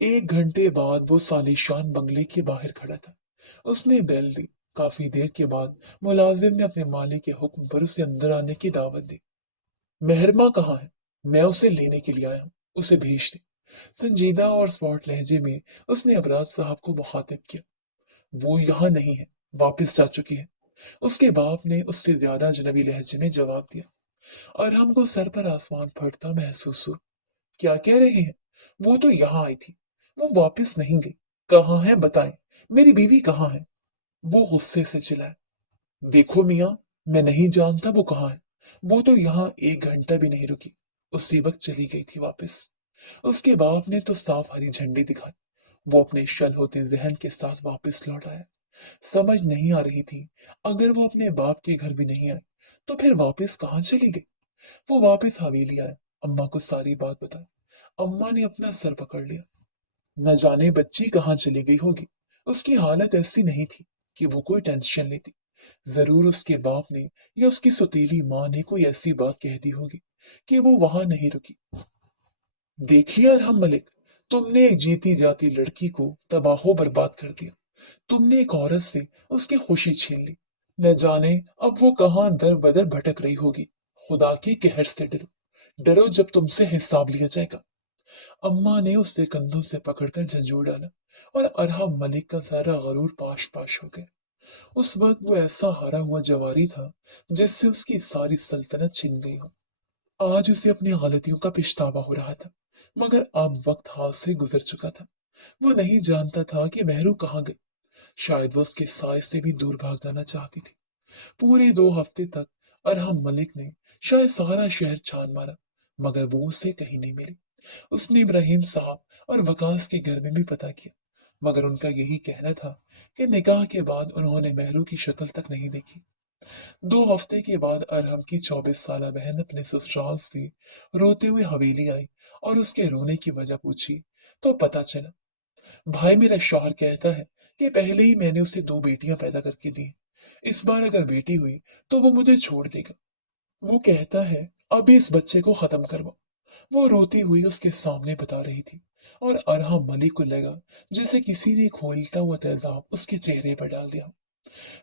1 घंटे बाद वो सालीशान बंगले के बाहर खड़ा था। उसने बेल दी। काफी देर के बाद मुलाजिम ने अपने मालिक के हुक्म पर उसे अंदर आने की दावत दी। मेहरमा कहाँ है? मैं उसे लेने के लिए आया हूँ, उसे भेज दे। संजीदा और स्पॉट लहजे में उसने अबराज साहब को मुखातिब किया। वो यहाँ नहीं है, वापस जा चुकी है। उसके बाप ने उससे ज्यादा अजनबी लहजे में जवाब दिया और हमको सर पर आसमान फटता महसूस हुआ। क्या कह रहे हैं? वो तो यहाँ आई थी, वो वापस नहीं गई। कहाँ है बताएं, मेरी बीवी कहाँ है? वो गुस्से से चिल्लाया। देखो मियाँ, मैं नहीं जानता वो कहाँ है। वो तो यहाँ 1 घंटा भी नहीं रुकी, उसी वक्त चली गई थी वापस। उसके बाप ने तो साफ हरी झंडी दिखाई। वो अपने शल होते जहन के साथ वापस लौट आया। समझ नहीं आ रही थी, अगर वो अपने बाप के घर भी नहीं आए तो फिर वापस कहाँ चली गई। वो वापस हवेली आया, अम्मा को सारी बात बताई। अम्मा ने अपना सर पकड़ लिया। न जाने बच्ची कहाँ चली गई होगी। उसकी हालत ऐसी नहीं थी कि वो कोई टेंशन लेती। जरूर उसके बाप ने या उसकी सौतेली माँ ने कोई ऐसी बात कह दी होगी कि वो वहां नहीं रुकी। देखिए अरहम मलिक, तुमने एक जीती जाती लड़की को तबाहो बर्बाद कर दिया। तुमने एक औरत से उसकी खुशी छीन ली। न जाने अब वो कहाँ दर बदर भटक रही होगी। खुदा के कहर से डरो, डरो जब तुमसे हिसाब लिया जाएगा। अम्मा ने उसे कंधों से पकड़कर झंझोड़ डाला और अरहम मलिक का सारा गरूर पाश पाश हो गया। उस वक्त वो ऐसा हारा हुआ जवारी था जिससे उसकी सारी सल्तनत छिन गई हो। आज उसे अपनी गलतियों का पछतावा हो रहा था, मगर अब वक्त हाथ से गुजर चुका था। वो नहीं जानता था कि मेहरू कहाँ गई। शायद वो उसके साय से भी दूर भाग जाना चाहती थी। पूरे 2 हफ्ते तक अरहम मलिक ने शायद सारा शहर छान मारा, मगर वो उसे कहीं नहीं मिली। उसने इब्राहिम साहब और वकास के घर में भी पता किया, मगर उनका यही कहना था कि निकाह के बाद उन्होंने मेहरू की शक्ल तक नहीं देखी। 2 हफ्ते के बाद अरहम की 24 साला बहन अपने ससुराल से रोते हुए हवेली आई और उसके रोने की वजह पूछी तो पता चला, भाई मेरा शौहर कहता है कि पहले ही मैंने उसे 2 बेटियां पैदा करके दी। इस बार अगर बेटी हुई तो वो मुझे छोड़ देगा। वो कहता है अभी इस बच्चे को खत्म करवाओ। वो रोती हुई उसके सामने बता रही थी और अरहम मलिक को लगा जैसे किसी ने खोलता हुआ तेजाब उसके चेहरे पर डाल दिया।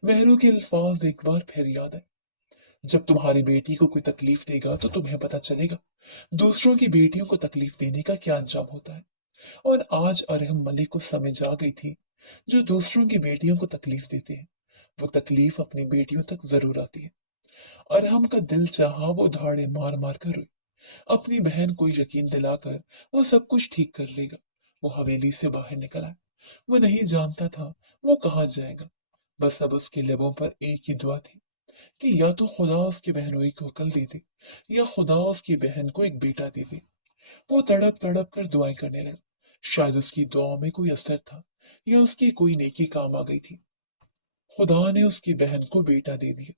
मेहरू के अल्फाज एक बार फिर याद आए। जब तुम्हारी बेटी को कोई तकलीफ देगा तो तुम्हें पता चलेगा दूसरों की बेटियों को तकलीफ देने का क्या अंजाम होता है। और आज अरहम मलिक को समझ आ गई थी, जो दूसरों की बेटियों को तकलीफ देते हैं वो तकलीफ अपनी बेटियों तक जरूर आती है। अरहम का दिल चाहा, वो धाड़े मार मार कर रोई। अपनी बहन को यकीन दिलाकर वो सब कुछ ठीक कर लेगा। वो हवेली से बाहर निकल आया। वो नहीं जानता था वो कहाँ जाएगा। बस अब उसके लबों पर एक ही दुआ थी कि या तो खुदा उसकी बहनोई को अकल दे दे या खुदा उसकी बहन को एक बेटा दे दे। वो तड़प तड़प कर दुआएं करने लगा। शायद उसकी दुआओं में कोई असर था या उसकी कोई नेकी काम आ गई थी। खुदा ने उसकी बहन को बेटा दे दिया।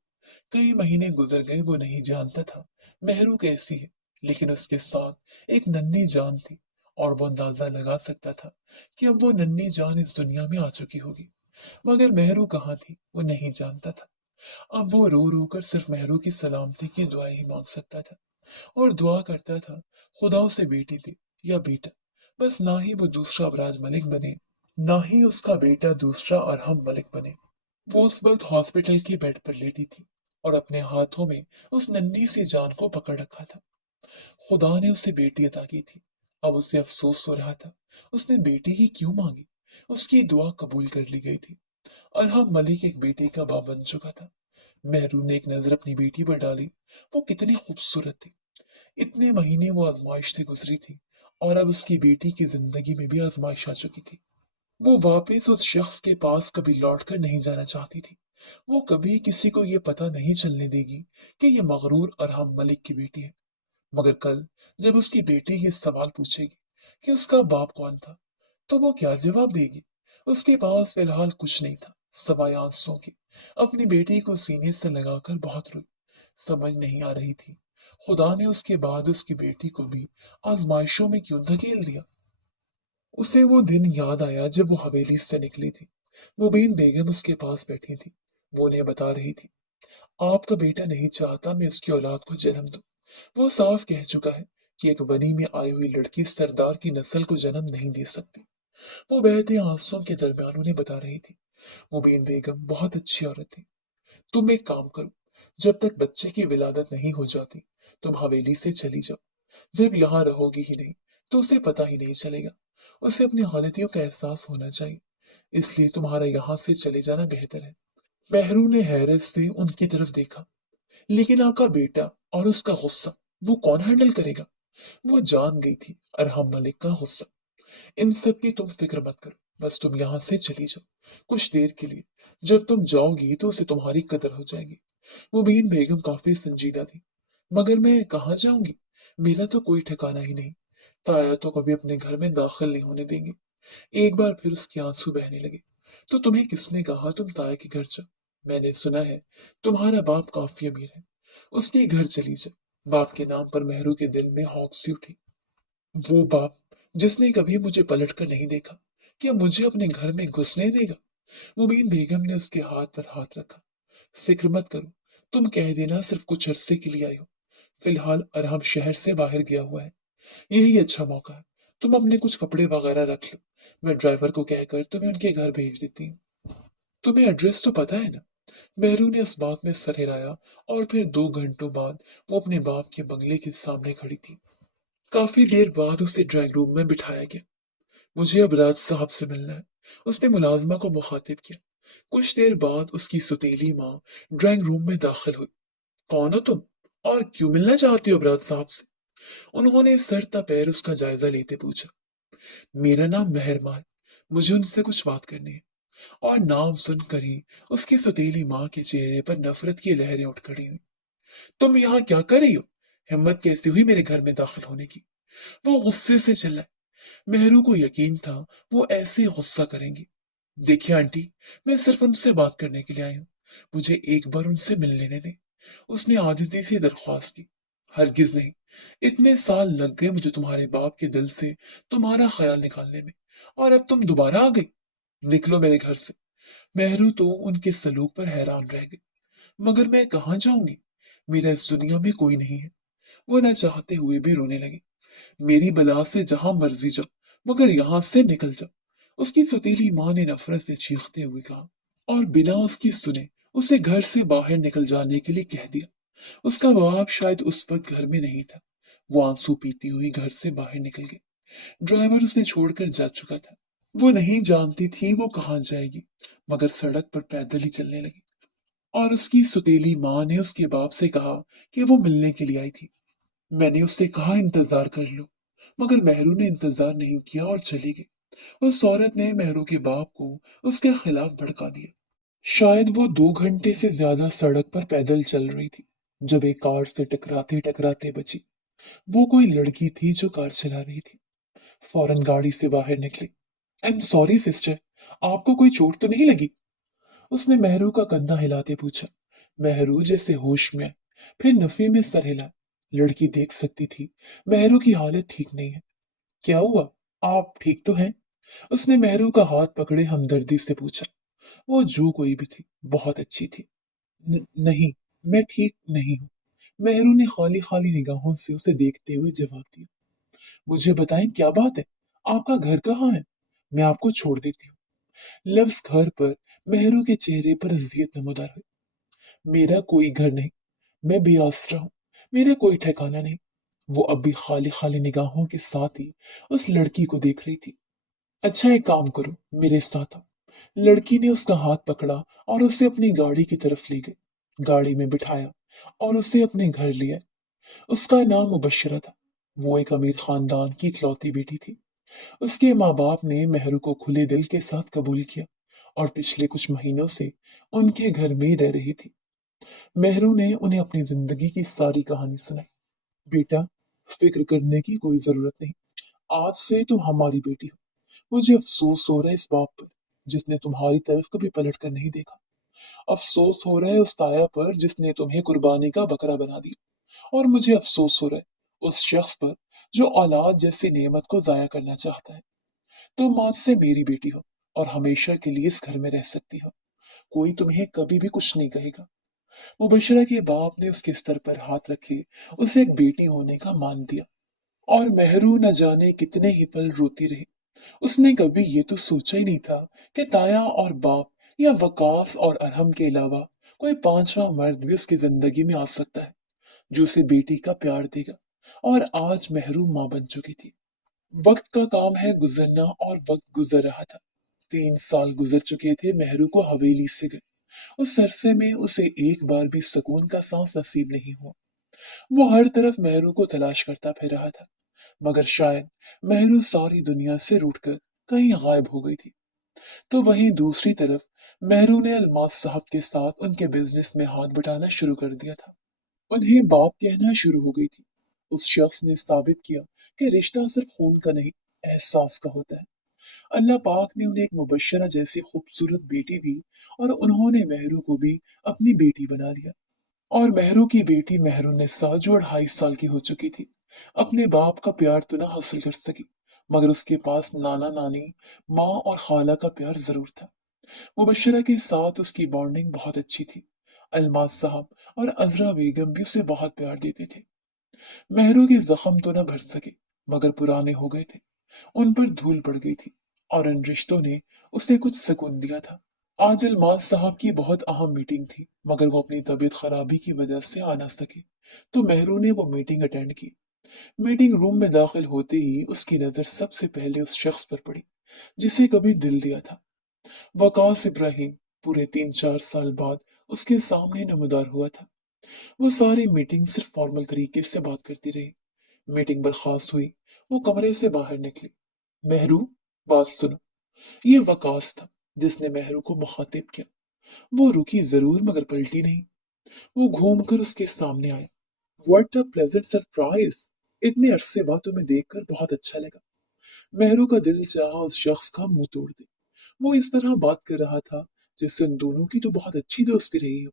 कई महीने गुजर गए, वो नहीं जानता था मेहरू कैसी है, लेकिन उसके साथ एक नन्ही जान थी और वो अंदाजा लगा सकता था कि अब वो नन्ही जान इस दुनिया में आ चुकी होगी। मगर मेहरू कहाँ थी वो नहीं जानता था। अब वो रो रो कर सिर्फ मेहरू की सलामती की दुआएं ही मांग सकता था और दुआ करता था, खुदा उसे बेटी दे या बेटा, बस ना ही वो दूसरा अबराज मलिक बने, ना ही उसका बेटा दूसरा अरहम मलिक बने। वो उस वक्त हॉस्पिटल के बेड पर लेटी थी और अपने हाथों में उस नन्ही सी जान को पकड़ रखा था। खुदा ने उसे बेटी अता की थी। अब उसे अफसोस हो रहा था, उसने बेटी ही क्यों मांगी। उसकी दुआ कबूल कर ली गई थी। अरहम मलिक एक बेटे का बाप बन चुका था। मेहरू ने एक नजर अपनी बेटी पर डाली। वो कितनी खूबसूरत थी। इतने महीने वो आजमाइश से गुजरी थी और अब उसकी बेटी की जिंदगी में भी आजमाइश आ चुकी थी। वो वापस उस शख्स के पास कभी लौट कर नहीं जाना चाहती थी। वो कभी किसी को ये पता नहीं चलने देगी कि ये मगरूर अरहम मलिक की बेटी है। मगर कल जब उसकी बेटी ये सवाल पूछेगी कि उसका बाप कौन था, तो वो क्या जवाब देगी। उसके पास फिलहाल कुछ नहीं था सवाए आंसुओं के। अपनी बेटी को सीने से लगाकर बहुत रोई। समझ नहीं आ रही थी खुदा ने उसके बाद उसकी बेटी को भी आजमाइशों में क्यों धकेल दिया। उसे वो दिन याद आया जब वो हवेली से निकली थी। मुबीन बेगम उसके पास बैठी थी। वो उन्हें बता रही थी, आपका बेटा नहीं चाहता मैं उसकी औलाद को जन्म दूं। वो साफ कह चुका है कि एक बनी में आई हुई लड़की सरदार की नस्ल को जन्म नहीं दे सकती। वो बहते आंसुओं के दरमियान उन्हें बता रही थी, मुबीन बेगम बहुत अच्छी औरत थी। तुम एक काम करो, जब तक बच्चे की विलादत नहीं हो जाती तुम हवेली से चली जाओ। जब यहाँ रहोगी ही नहीं तो उसे पता ही नहीं चलेगा। उसे अपनी गलतियों का एहसास होना चाहिए, इसलिए तुम्हारा यहाँ से चले जाना बेहतर है। बहरू ने हैरत से उनकी तरफ देखा। लेकिन आपका बेटा और उसका गुस्सा वो कौन हैंडल करेगा। वो जान गई थी अरहम मलिक का गुस्सा। इन सब की तुम फिक्र मत करो, बस तुम यहाँ से चली जाओ कुछ देर के लिए। जब तुम जाओगी तो उसे तुम्हारी कदर हो जाएगी। मुबीन बेगम काफी संजीदा थी। मगर मैं कहाँ जाऊंगी, मेरा तो कोई ठिकाना ही नहीं। ताया तो कभी अपने घर में दाखिल नहीं होने देंगे। एक बार फिर उसके आंसू बहने लगे। तो तुम्हें किसने कहा तुम ताया के घर जाओ। मैंने सुना है तुम्हारा बाप काफी अमीर है, उसके घर चली जाओ। बाप के नाम पर मेहरू के दिल में हौक सी उठी। वो बाप जिसने कभी मुझे पलट कर नहीं देखा, क्या मुझे अपने घर में घुसने देगा। मुबीन बेगम ने उसके हाथ पर हाथ रखा। फिक्र मत करो, तुम कह देना सिर्फ कुछ अरसे के लिए आई हो। फिलहाल अरहम शहर से बाहर गया हुआ है, यही अच्छा मौका है। तुम अपने कुछ कपड़े वगैरह रख लो, मैं ड्राइवर को कहकर तुम्हें उनके घर भेज देती हूँ। तुम्हें एड्रेस तो पता है ना। मेहरू ने इस बात में सर हिलाया और फिर 2 घंटों बाद वो अपने बाप के बंगले के सामने खड़ी थी। काफी देर बाद उसे ड्राइंग रूम में बिठाया गया। मुझे अब राज साहब से मिलना है, उसने मुलाजमा को मुखातिब किया। कुछ देर बाद उसकी सुतीली माँ ड्राइंग रूम में दाखिल हुई। कौन हो तुम और क्यों मिलना चाहती हो अबराज साहब से। उन्होंने सर ता पैर उसका जायजा लेते पूछा। मेरा नाम मेहरमा है, मुझे उनसे कुछ बात करनी है। और नाम सुनकर ही उसकी सुतीली माँ के चेहरे पर नफरत की लहरें उठ खड़ी हुई। तुम यहाँ क्या कर रही हो, हिम्मत कैसे हुई मेरे घर में दाखिल होने की। वो गुस्से से चिल्लाए। मेहरू को यकीन था वो ऐसे गुस्सा करेंगी। देखिए आंटी, मैं सिर्फ उनसे बात करने के लिए आई हूँ, मुझे एक बार उनसे मिल लेने दें। उसने आजिज़ी से दरख्वास्त की। हरगिज नहीं, इतने साल लग गए मुझे तुम्हारे बाप के दिल से तुम्हारा ख्याल निकालने में, और अब तुम दोबारा आ गई। निकलो मेरे घर से। मेहरू तो उनके सलूक पर हैरान रह गई। मगर मैं कहाँ जाऊंगी, मेरा इस दुनिया में कोई नहीं है। वो न चाहते हुए भी रोने लगे। मेरी बला से जहां मर्जी जाओ, मगर यहाँ से निकल जाओ, उसकी सतीली माँ ने नफरत से चीखते हुए कहा। और बिना उसकी सुने उसे घर से बाहर निकल जाने के लिए कह दिया। उसका बाप शायद उस वक्त घर में नहीं था। वो आंसू पीती हुई घर से बाहर निकल गई। ड्राइवर उसे छोड़कर जा चुका था। वो नहीं जानती थी वो कहाँ जाएगी, मगर सड़क पर पैदल ही चलने लगी। और उसकी सुतीली माँ ने उसके बाप से कहा कि वो मिलने के लिए आई थी। मैंने उससे कहा इंतजार कर लो, मगर मेहरू ने इंतजार नहीं किया और चली गई। उस औरत ने मेहरू के बाप को उसके खिलाफ भड़का दिया। शायद वो 2 घंटे से ज्यादा सड़क पर पैदल चल रही थी जब एक कार से टकराते टकराते बची। वो कोई लड़की थी जो कार चला रही थी। फौरन गाड़ी से बाहर निकली। आई एम सॉरी सिस्टर, आपको कोई चोट तो नहीं लगी? उसने मेहरू का कंधा हिलाते पूछा। मेहरू जैसे होश में आए, फिर नफी में सर हिला। लड़की देख सकती थी मेहरू की हालत ठीक नहीं है। क्या हुआ, आप ठीक तो हैं? उसने मेहरू का हाथ पकड़े हमदर्दी से पूछा। वो जो कोई भी थी, बहुत अच्छी थी। नहीं, मैं ठीक नहीं हूँ। मेहरू ने खाली खाली निगाहों से उसे देखते हुए जवाब दिया। मुझे बताएं क्या बात है, आपका घर कहाँ है? मैं आपको छोड़ देती हूँ। लफ्ज घर पर मेहरू के चेहरे पर अजियत नमूदार हुई। मेरा कोई घर नहीं, मैं बेआसरा हूँ, मेरा कोई ठिकाना नहीं। वो अब भी खाली खाली निगाहों के साथ ही उस लड़की को देख रही थी। अच्छा एक काम करो, मेरे साथ आओ। लड़की ने उसका हाथ पकड़ा और उसे अपनी गाड़ी की तरफ ले गई। गाड़ी में बिठाया और उसे अपने घर लिया। उसका नाम मुबशरा था। वो एक अमीर खानदान की इकलौती बेटी थी। उसके माँ बाप ने मेहरू को खुले दिल के साथ कबूल किया और पिछले कुछ महीनों से उनके घर में ही रह रही थी। मेहरू ने उन्हें अपनी जिंदगी की सारी कहानी सुनाई। बेटा, फिक्र करने की कोई जरूरत नहीं। आज से तुम हमारी बेटी हो। मुझे अफसोस हो रहा है इस बाप पर जिसने तुम्हारी तरफ कभी पलट कर नहीं देखा। अफसोस हो रहा है उस ताया पर जिसने तुम्हें कुर्बानी का बकरा बना दिया। और मुझे अफसोस हो रहा है उस शख्स पर जो औलाद जैसी नेमत को जाया करना चाहता है। तुम आज से मेरी बेटी हो और हमेशा के लिए इस घर में रह सकती हो। कोई तुम्हें कभी भी कुछ नहीं कहेगा। मुबशरा के बाप ने उसके स्तर पर हाथ रखे उसे एक बेटी होने का मान दिया। और मेहरू न जाने कितने ही पल रोती रही। उसने कभी ये तो सोचा ही नहीं था कि ताया और बाप या वकास और अरहम के अलावा कोई पांचवा मर्द भी उसकी जिंदगी में आ सकता है जो उसे बेटी का प्यार देगा। और आज मेहरू माँ बन चुकी थी। वक्त का काम है गुजरना और वक्त गुजर रहा था। 3 साल गुजर चुके थे मेहरू को हवेली से गए। उस अरसे में उसे एक बार भी सुकून का सांस नसीब नहीं हुआ। वो हर तरफ मेहरू को तलाश करता फिर रहा था, मगर शायद मेहरू सारी दुनिया से रूठकर कहीं गायब हो गई थी। तो वहीं दूसरी तरफ मेहरू ने अलमास साहब के साथ उनके बिजनेस में हाथ बटाना शुरू कर दिया था। उन्हें बाप कहना शुरू हो गई थी। उस शख्स ने साबित किया कि रिश्ता सिर्फ खून का नहीं, एहसास का होता है। अल्लाह पाक ने उन्हें एक मुबशरा जैसी खूबसूरत बेटी दी और उन्होंने मेहरू को भी अपनी बेटी बना लिया। और मेहरू की बेटी मेहरुन्निसा जो 2.5 साल की हो चुकी थी, अपने बाप का प्यार तो ना हासिल कर सकी, मगर उसके पास नाना नानी, माँ और खाला का प्यार जरूर था। मुबशरा के साथ उसकी बॉन्डिंग बहुत अच्छी थी। अलमास साहब और अजरा बेगम भी उसे बहुत प्यार देते थे। मेहरू के जख्म तो न भर सके, मगर पुराने हो गए थे। उन पर धूल पड़ गई थी और इन रिश्तों ने उसे कुछ सुकून दिया था। आज अलमास साहब की बहुत अहम मीटिंग थी, मगर वो अपनी तबीयत खराबी की वजह से आ ना सके। तो मेहरू ने वो मीटिंग अटेंड की। मीटिंग रूम में दाखिल होते ही उसकी नजर सबसे पहले उस शख्स पर पड़ी जिसे कभी दिल दिया था। वकास इब्राहिम पूरे 3-4 साल बाद उसके सामने नमदार हुआ था। वो सारी मीटिंग सिर्फ फॉर्मल तरीके से बात करती रही। मीटिंग बर्खास्त हुई। वो कमरे से बाहर निकली। मेहरू, बात सुनो। ये वकास था जिसने मेहरू को मुखातिब किया। वो रुकी जरूर मगर पलटी नहीं। वो घूमकर उसके सामने आया। What a pleasant surprise! इतने अरसे बाद तुम्हें देखकर बहुत अच्छा लगा। मेहरू का दिल चाहा उस शख्स का मुंह तोड़ दे। वो इस तरह बात कर रहा था जिससे उन दोनों की तो बहुत अच्छी दोस्ती रही हो।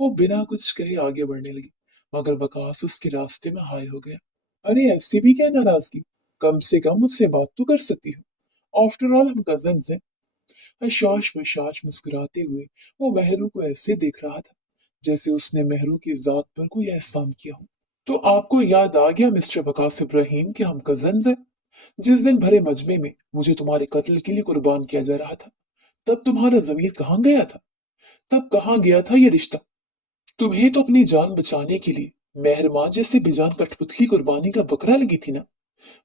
वो बिना कुछ कहे आगे बढ़ने लगी, मगर वकास उसके रास्ते में हाय हो गया। अरे ऐसी भी क्या नाराजगी, कम से कम मुझसे बात तो कर सकती हो। आफ्टर ऑल हम कजन हैं। हशाश बशाश मुस्कुराते हुए वो मेहरू को ऐसे देख रहा था जैसे उसने मेहरू की जात पर कोई एहसान किया हो। तो आपको याद आ गया मिस्टर वकास इब्राहिम कि हम कजन हैं। जिस दिन भरे मजमे में मुझे तुम्हारे कत्ल के लिए कुर्बान किया जा रहा था, तब तुम्हारा जमीर कहाँ गया था? तब कहाँ गया था ये रिश्ता? तुम्हें तो अपनी जान बचाने के लिए मेहरमा जैसे बेजान कठपुतली कुर्बानी का बकरा लगी थी ना।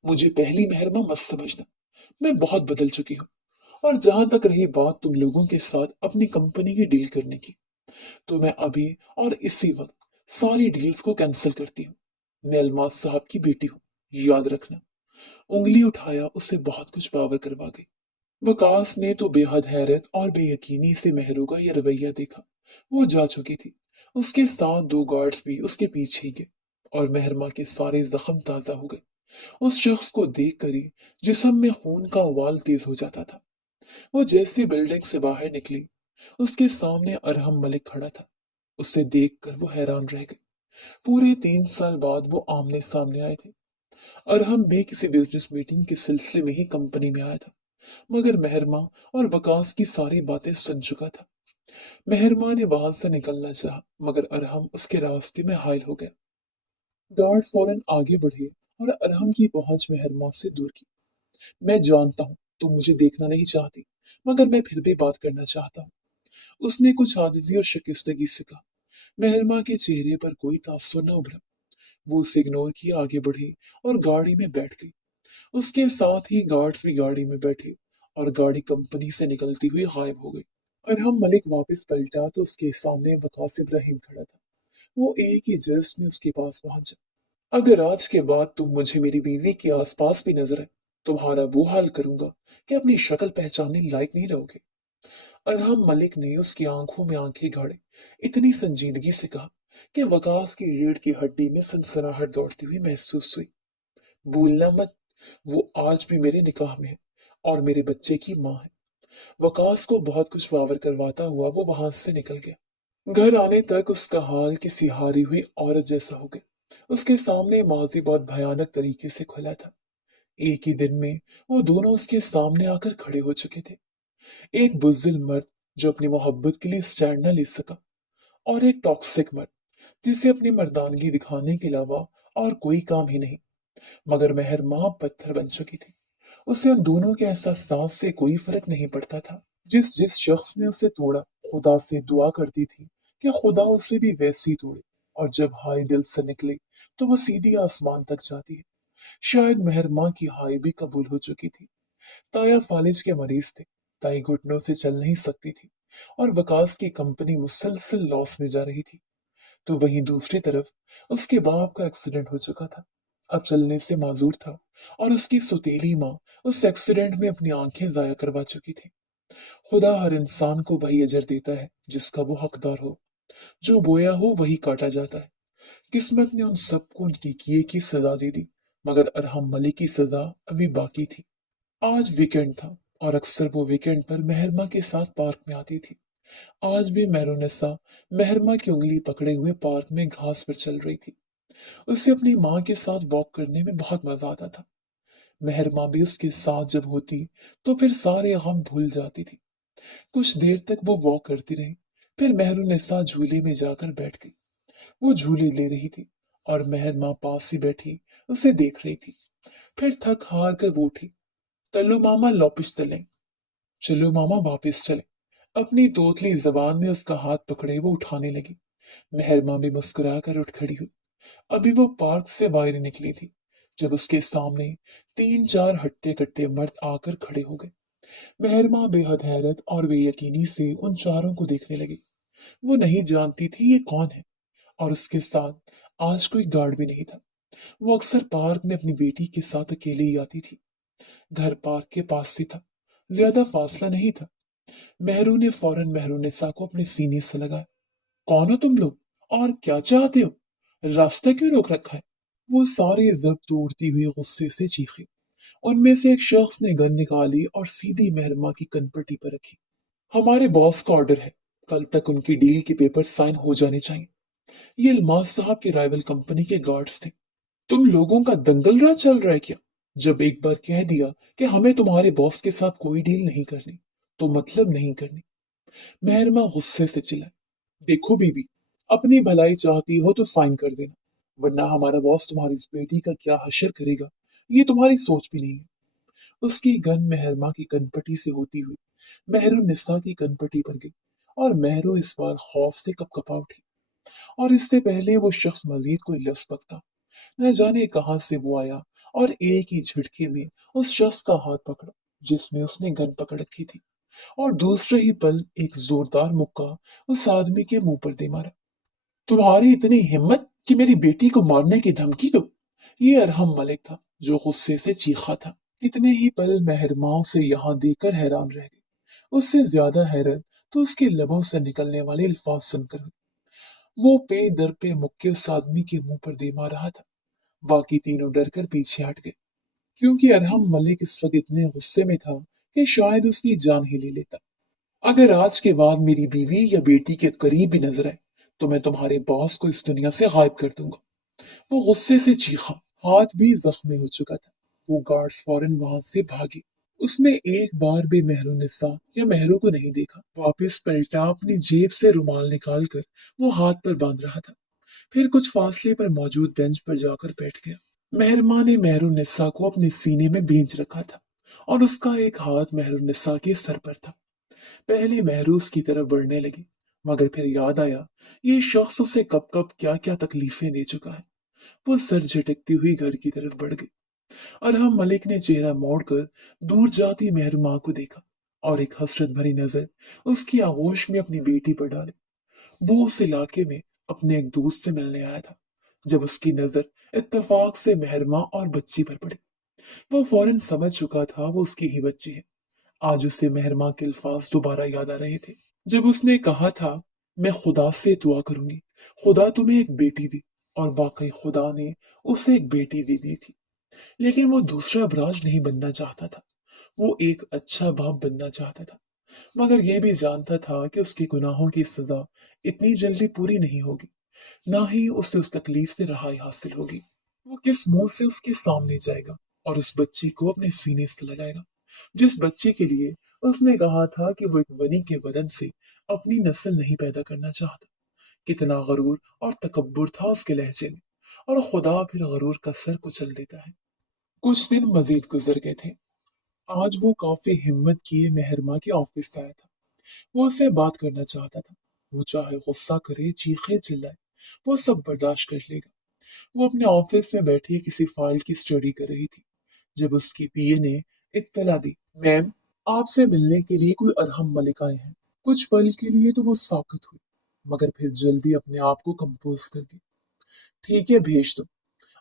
मुझे पहली मेहरमा मत समझना। मैं बहुत बदल चुकी हूँ। और जहां तक रही बात तुम लोगों के साथ अपनी कंपनी की डील करने की, तो मैं अभी और इसी वक्त सारी डील्स को कैंसिल करती हूँ। मैं अलमास साहब की बेटी हूँ, याद रखना। उंगली उठाया उसे बहुत कुछ पावर करवा गई। वकास ने तो बेहद हैरत और बेयकीनी से मेहरू का यह रवैया देखा। वो जा चुकी थी। उसके साथ 2 गार्ड्स भी उसके पीछे ही गए। और मेहरमा के सारे जख्म ताजा हो गए। उस शख्स को देख कर ही जिस्म में खून का उबाल तेज हो जाता था। वो जैसी बिल्डिंग से बाहर निकली, उसके सामने अरहम मलिक खड़ा था। उसे देखकर वो हैरान रह गई। पूरे 3 साल बाद वो आमने सामने आए थे। अरहम भी किसी बिजनेस मीटिंग के सिलसिले में ही कंपनी में आया था, मगर मेहरमा और वकास की सारी बातें सुन चुका था। मेहरमा ने वहां से निकलना चाहा, मगर अरहम उसके रास्ते में हायल हो गया। गार्ड फौरन आगे बढ़े और अरहम की पहुंच मेहरमा से दूर की। मैं जानता हूँ तुम मुझे देखना नहीं चाहती, मगर मैं फिर भी बात करना चाहता हूँ, उसने कुछ आजिज़ी और शिकस्तगी से कहा। मेहरमा के चेहरे पर कोई तासुर न उभरा। वो उसे इग्नोर किए आगे बढ़ी और गाड़ी में बैठ गई। उसके साथ ही गार्ड्स भी गाड़ी में बैठे और गाड़ी कंपनी से निकलती हुई गायब हो गई। अरहम मलिक वापस पलटा तो उसके सामने वकास इब्राहिम खड़ा था। वो एक ही जस्ट में उसके पास पहुंचा। अगर आज के बाद तुम मुझे मेरी बीवी के आसपास भी नजर आए, तुम्हारा वो हाल करूंगा कि अपनी शक्ल पहचानने लायक नहीं रहोगे। अरहम मलिक ने उसकी आंखों में आंखें गाड़े इतनी संजीदगी से कहा कि वकास की रीढ़ की हड्डी में सनसनाहट दौड़ती हुई महसूस हुई। भूलना मत, वो आज भी मेरे निकाह में है और मेरे बच्चे की माँ है। वकास को बहुत कुछ वावर करवाता हुआ वो वहां से निकल गया। घर आने तक उसका हाल किसी हारी हुई औरत जैसा हो गया। उसके सामने माजी बहुत भयानक तरीके से खुला था। एक ही दिन में वो दोनों उसके सामने आकर खड़े हो चुके थे। एक बुज़दिल मर्द जो अपनी मोहब्बत के लिए स्टैंड न ले सका, और एक टॉक्सिक मर्द जिसे अपनी मर्दानगी दिखाने के अलावा और कोई काम ही नहीं। मगर मेहर माँ पत्थर बन चुकी थी। उसे उन दोनों के एहसास से कोई फर्क नहीं पड़ता था। जिस जिस शख्स ने उसे तोड़ा, खुदा से दुआ करती थी कि खुदा उसे भी वैसी ही तोड़े, और जब हाय दिल से निकले तो वो सीधी आसमान तक जाती है। शायद मेहर माँ की हाय भी कबूल हो चुकी थी। ताया फालिज के मरीज थे। ताई घुटनों से चल नहीं सकती थी और वकास की कंपनी मुसलसल लॉस में जा रही थी। तो वहीं दूसरी तरफ उसके बाप का एक्सीडेंट हो चुका था। अब चलने से माजूर था और उसकी सुतीली माँ उस एक्सीडेंट में अपनी आंखें जाया करवा चुकी थी। खुदा हर इंसान को वही अजर देता है जिसका वो हकदार हो। जो बोया हो वही काटा जाता है। किस्मत ने उन सबको उनकी किए की सजा दे दी, मगर अरहम मलिक की सजा अभी बाकी थी। आज वीकेंड था और अक्सर वो वीकेंड पर मेहरमा के साथ पार्क में आती थी। आज भी मेहरुनिसा मेहरमा की उंगली पकड़े हुए पार्क में घास पर चल रही थी। उसे अपनी माँ के साथ वॉक करने में बहुत मजा आता था। मेहरमा भी उसके साथ जब होती तो फिर सारे गम भूल जाती थी। कुछ देर तक वो वॉक करती रही। फिर मेहरुनिसा झूले में जाकर बैठ गई। वो झूले ले रही थी और मेहरमा पास ही बैठी उसे देख रही थी। फिर थक हार कर वो उठी। तल्लू मामा लौपिस तले, चलो मामा वापस चले। अपनी तोतली जबान में उसका हाथ पकड़े वो उठाने लगी। मेहरमा भी मुस्कुरा कर उठ खड़ी हुई। अभी वो पार्क से बाहर निकली थी जब उसके सामने 3-4 हट्टे कट्टे मर्द आकर खड़े हो गए। मेहरमा बेहद हैरत और बेयकीनी से उन चारों को देखने लगी। वो नहीं जानती थी ये कौन है, और उसके साथ आज कोई गार्ड भी नहीं था। वो अक्सर पार्क में अपनी बेटी के साथ अकेले ही आती थी। घर पार्क के पास ही था, ज्यादा फासला नहीं था। मेहरू ने फौरन मेहरुनिसा को अपने सीने से लगाया। कौन हो तुम लोग और क्या चाहते हो? रास्ता क्यों रोक रखा है? वो सारे जब्त तोड़ती हुई गुस्से से चीखी। उनमें से एक शख्स ने गन निकाली और सीधी मेहरमा की कनपट्टी पर रखी। हमारे बॉस का ऑर्डर है, कल तक उनकी डील के पेपर साइन हो जाने चाहिए। ये अल्मास साहब के राइवल कंपनी के गार्ड्स थे। तुम लोगों का दंगल राज चल रहा है क्या? जब एक बार कह दिया कि हमें तुम्हारे बॉस के साथ कोई डील नहीं करनी, तो मतलब नहीं करनी। मेहरमा गुस्से से चिल्लाई। देखो बीबी, अपनी भलाई चाहती हो तो साइन कर देना, वरना हमारा बॉस तुम्हारी इस बेटी का क्या हश्र करेगा, ये तुम्हारी सोच भी नहीं है। उसकी गन मेहरमा की कनपटी से होती हुई मेहरू निस्सा की कनपटी पर गई, और मेहरू इस बार खौफ से कपकपा उठी। और इससे पहले वो शख्स मजीद कोई लफ्ज बकता, न जाने कहां से वो आया और एक ही झटके में उस शख्स का हाथ पकड़ा जिसमें उसने गन पकड़ रखी थी, और दूसरे ही पल एक जोरदार मुक्का उस आदमी के मुंह पर दे मारा। तुम्हारी इतनी हिम्मत कि मेरी बेटी को मारने की धमकी दो? ये अरहम मलिक था जो गुस्से से चीखा था। इतने ही पल मेहरमाओं से यहाँ देखकर हैरान रह गई। उससे ज्यादा हैरत तो उसके लबों से निकलने वाले अल्फाज सुनकर हुई। वो पे दर पे मुक्के उस आदमी के मुंह पर दे मार रहा था। बाकी तीनों डर कर पीछे हट गए, क्योंकि अरहम मलिक इस वक्त इतने गुस्से में था कि शायद उसकी जान ही ले लेता। अगर आज के बाद मेरी बीवी या बेटी के करीब भी नजर आए तो मैं तुम्हारे बॉस को इस दुनिया से गायब कर दूंगा। वो गुस्से से चीखा, हाथ भी जख्मी हो चुका था। वो गार्ड्स फौरन वहां से भागे। उसने एक बार भी मेहरुनिसा या मेहरू को नहीं देखा। वापस पलटा, अपनी जेब से रुमाल निकाल कर वो हाथ पर बांध रहा था। फिर कुछ फासले पर मौजूद बेंच पर जाकर बैठ गया। मेहरमा ने मेहरुनिसा को अपने सीने में बींच रखा था और उसका एक हाथ मेहरुनिसा के सर पर था। पहले महरूस की तरफ बढ़ने लगी, मगर फिर याद आया ये शख्स उसे कब कब क्या क्या तकलीफें दे चुका है। वो सर झटकती हुई घर की तरफ बढ़ गई। अरहम मलिक ने चेहरा मोड़कर दूर जाती मेहरमा को देखा और एक हसरत भरी नजर उसकी आगोश में अपनी बेटी पर डाली। वो उस इलाके में अपने एक दोस्त से मिलने आया था। जब उसकी नजर इत्तेफाक से मेहरमा और बच्ची पर पड़ी, वो फौरन समझ चुका था वो उसकी ही बच्ची है। आज उसे मेहरमा के अल्फाज दोबारा याद आ रहे थे, जब उसने कहा था, मैं खुदा से दुआ करूंगी, खुदा तुम्हें एक बेटी दे। और वाकई खुदा ने उसे एक बेटी दे दी थी। लेकिन वो दूसरा अबराज नहीं बनना चाहता था। वो एक अच्छा बाप बनना चाहता था, मगर ये भी जानता था कि उसके गुनाहों की सजा इतनी जल्दी पूरी नहीं होगी, ना ही उसे उस तकलीफ से रहाई हासिल होगी। वो किस मुंह से उसके सामने जाएगा और उस बच्ची को अपने सीने से लगाएगा, जिस बच्ची के लिए उसने कहा था कि वो एक वली के बदन से अपनी नस्ल नहीं पैदा करना चाहता। कितना गरूर और तकब्बुर था उसके लहजे में, और खुदा फिर गरूर का सर कुचल देता है। कुछ दिन मजीद गुजर गए थे। आज वो काफी हिम्मत किए मेहरमा के ऑफिस आया था। वो उससे बात करना चाहता था। वो चाहे गुस्सा करे, चीखे चिल्लाए, वो सब बर्दाश्त कर लेगा। वो अपने ऑफिस में बैठी किसी फाइल की स्टडी कर रही थी, जब उसकी पीए ने इत्तला दी, मैम, आपसे मिलने के लिए कोई अरहम मलिक आए हैं। कुछ पल के लिए तो वो साकत हुई, मगर फिर जल्दी अपने आप को कंपोज कर गई। ठीक है, भेज दो।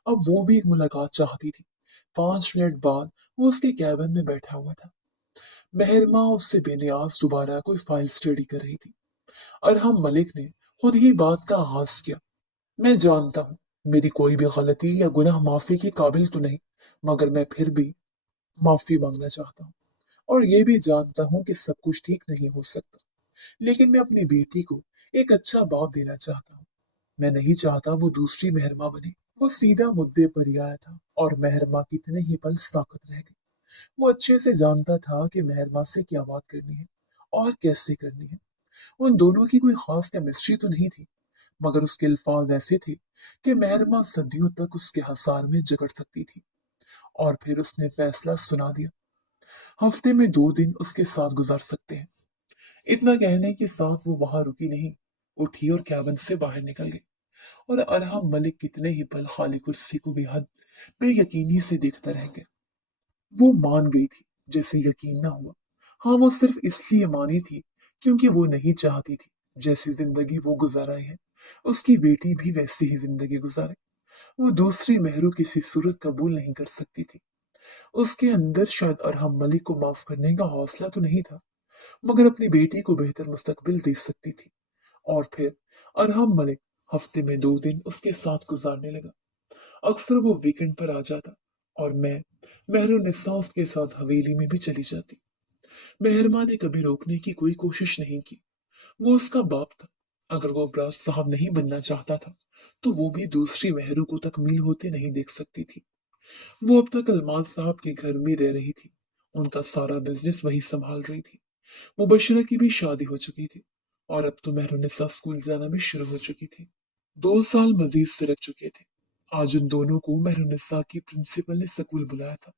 अब वो भी एक मुलाकात चाहती थी। 5 मिनट बाद वो उसके कैबिन में बैठा हुआ था। मेहरमा उससे बेनियाज दोबारा कोई फाइल स्टडी कर रही थी। अरहम मलिक ने खुद ही बात का आगाज किया, मैं जानता हूँ मेरी कोई भी गलती या गुनाह माफी के काबिल तो नहीं, मगर मैं फिर भी माफी मांगना चाहता हूँ। और ये भी जानता हूँ कि सब कुछ ठीक नहीं हो सकता, लेकिन मैं अपनी बेटी को एक अच्छा बाप देना चाहता हूँ। मैं नहीं चाहता वो दूसरी मेहरमा बने। वो सीधा मुद्दे पर ही आया था और मेहरमा कितने ही पल साकत रह गई। वो अच्छे से जानता था कि मेहरमा से क्या बात करनी है और कैसे करनी है। उन दोनों की कोई खास केमिस्ट्री तो नहीं थी, मगर उसके अल्फाज ऐसे थे कि मेहरमा सदियों तक उसके हसार में जकड़ सकती थी। और फिर उसने फैसला सुना दिया, हफ्ते में 2 दिन उसके साथ गुजार सकते हैं। इतना कहने के साथ वो वहां रुकी नहीं, उठी और कैबिन से बाहर निकल गई। और अरहम मलिक कितने ही पल खाली कुर्सी को बेहद बेयकीनी से देखता रह गया। वो मान गई थी, जैसे यकीन ना हुआ। हाँ, वो सिर्फ इसलिए मानी थी क्योंकि वो नहीं चाहती थी जैसी जिंदगी वो गुजारा है उसकी बेटी भी वैसी ही जिंदगी गुजारे। वो दूसरी मेहरू किसी सूरत कबूल नहीं कर सकती थी। उसके अंदर शायद अरहम मलिक को माफ करने का हौसला तो नहीं था, मगर अपनी बेटी को बेहतर मुस्तकबिल दे सकती थी। और फिर अरहम मलिक हफ्ते में 2 दिन उसके साथ गुजारने लगा। अक्सर वो वीकेंड पर आ जाता और मैं मेहरुनिस्सा उसके साथ हवेली में भी चली जाती। मेहरमा ने कभी रोकने की कोई कोशिश नहीं की। वो उसका बाप था। अगर वो अब्राज साहब नहीं बनना चाहता था तो वो भी दूसरी मेहरू को तकमील होते नहीं देख सकती थी। वो अब तक अल्माज साहब के घर में रह रही थी। उनका सारा बिजनेस वही संभाल रही थी। मुबशरा की भी शादी हो चुकी थी और अब तो मेहरुनिस्सा स्कूल जाना भी शुरू हो चुकी थी। 2 साल मजीद सिरक चुके थे। आज उन दोनों को मेहरुनिस्सा की प्रिंसिपल ने स्कूल बुलाया था।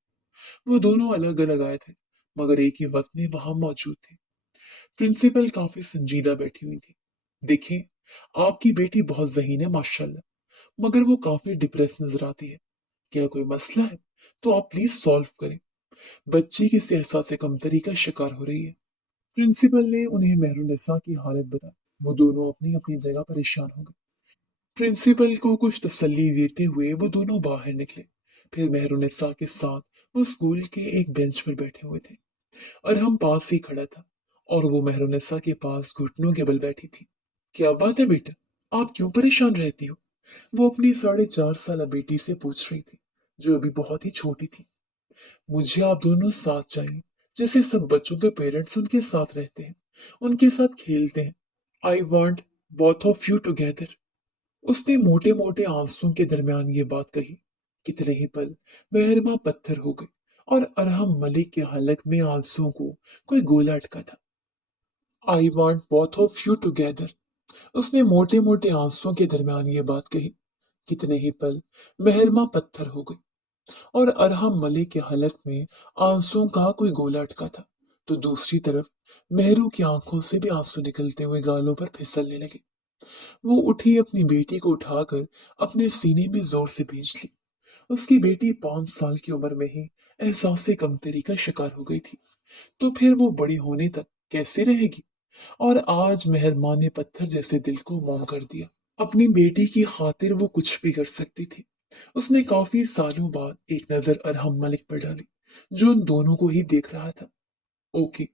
वो दोनों अलग अलग आए थे, मगर एक ही वक्त में वहां मौजूद थे। प्रिंसिपल काफी संजीदा बैठी हुई थी। देखिए, आपकी बेटी बहुत ज़हीन है माशाल्लाह, मगर वो काफी डिप्रेस नजर आती है। क्या कोई मसला है तो आप प्लीज सॉल्व करें। बच्ची किस एहसास कमतरी का शिकार हो रही है। प्रिंसिपल ने उन्हें मेहरुनिसा की हालत बताई। वो दोनों अपनी अपनी जगह परेशान हो गए। प्रिंसिपल को कुछ तसल्ली देते हुए वो दोनों बाहर निकले। फिर मेहरुनिसा के साथ वो स्कूल के एक बेंच पर बैठे हुए थे और हम पास ही खड़ा था, और वो मेहरुनिसा के पास घुटनों के बल बैठी थी। क्या बात है बेटा, आप क्यों परेशान रहती हो? वो अपनी 4.5 साल बेटी से पूछ रही थी, जो अभी बहुत ही छोटी थी। मुझे आप दोनों साथ चाहिए, जैसे सब बच्चों के पेरेंट्स उनके साथ रहते हैं, उनके साथ खेलते हैं। I want both of you together. उसने मोटे मोटे आंसुओं के दरमियान ये बात कही। कितने ही पल मेहरमा पत्थर हो गई और अरहम मलिक के हलक में आंसुओं को कोई गोला अटका था। I want both of you together. उसने मोटे मोटे आंसुओं के दरमियान ये बात कही। कितने ही पल मेहरमा पत्थर हो गई और अरहम मलिक के हलक में आंसुओं का कोई गोला अटका था। तो दूसरी तरफ मेहरू की आंखों से भी आंसू निकलते हुए गालों पर फिसलने लगे। वो उठी, अपनी बेटी को उठाकर अपने सीने में जोर से भींच ली। उसकी बेटी 5 साल की उम्र में ही एहसास कमतरी का शिकार हो गई थी, तो फिर वो बड़ी होने तक कैसे रहेगी? और आज मेहरबान ने पत्थर जैसे दिल को मोम कर दिया। अपनी बेटी की खातिर वो कुछ भी कर सकती थी। उसने काफी सालों बाद एक नजर अरहम मलिक पर डाली, जो उन दोनों को ही देख रहा था। ओके,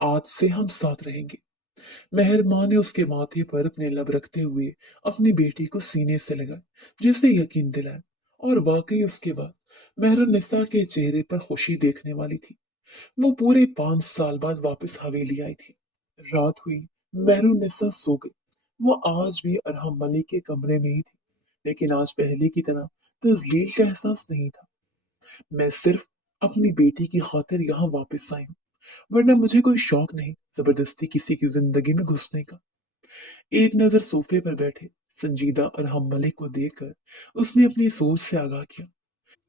आज से हम साथ रहेंगे। मेहरबान ने उसके माथे पर अपने लब रखते हुए अपनी बेटी को सीने से लगा, जिससे यकीन दिलाया। और वाकई उसके बाद मेहरुन्निसा के चेहरे पर खुशी देखने वाली थी। वो पूरे 5 साल बाद वापस हवेली आई थी। रात हुई, मेहरुन्निसा सो गई। वो आज भी अरहम मलिक के कमरे में ही थी, लेकिन आज पहले की तरह तजलील का एहसास नहीं था। मैं सिर्फ अपनी बेटी की खातिर यहाँ वापस आई हूँ, वरना मुझे कोई शौक नहीं जबरदस्ती किसी की जिंदगी में घुसने का। एक नजर सोफे पर बैठे संजीदा अरहम मलिक को देखकर उसने अपनी सोच से आगाह किया।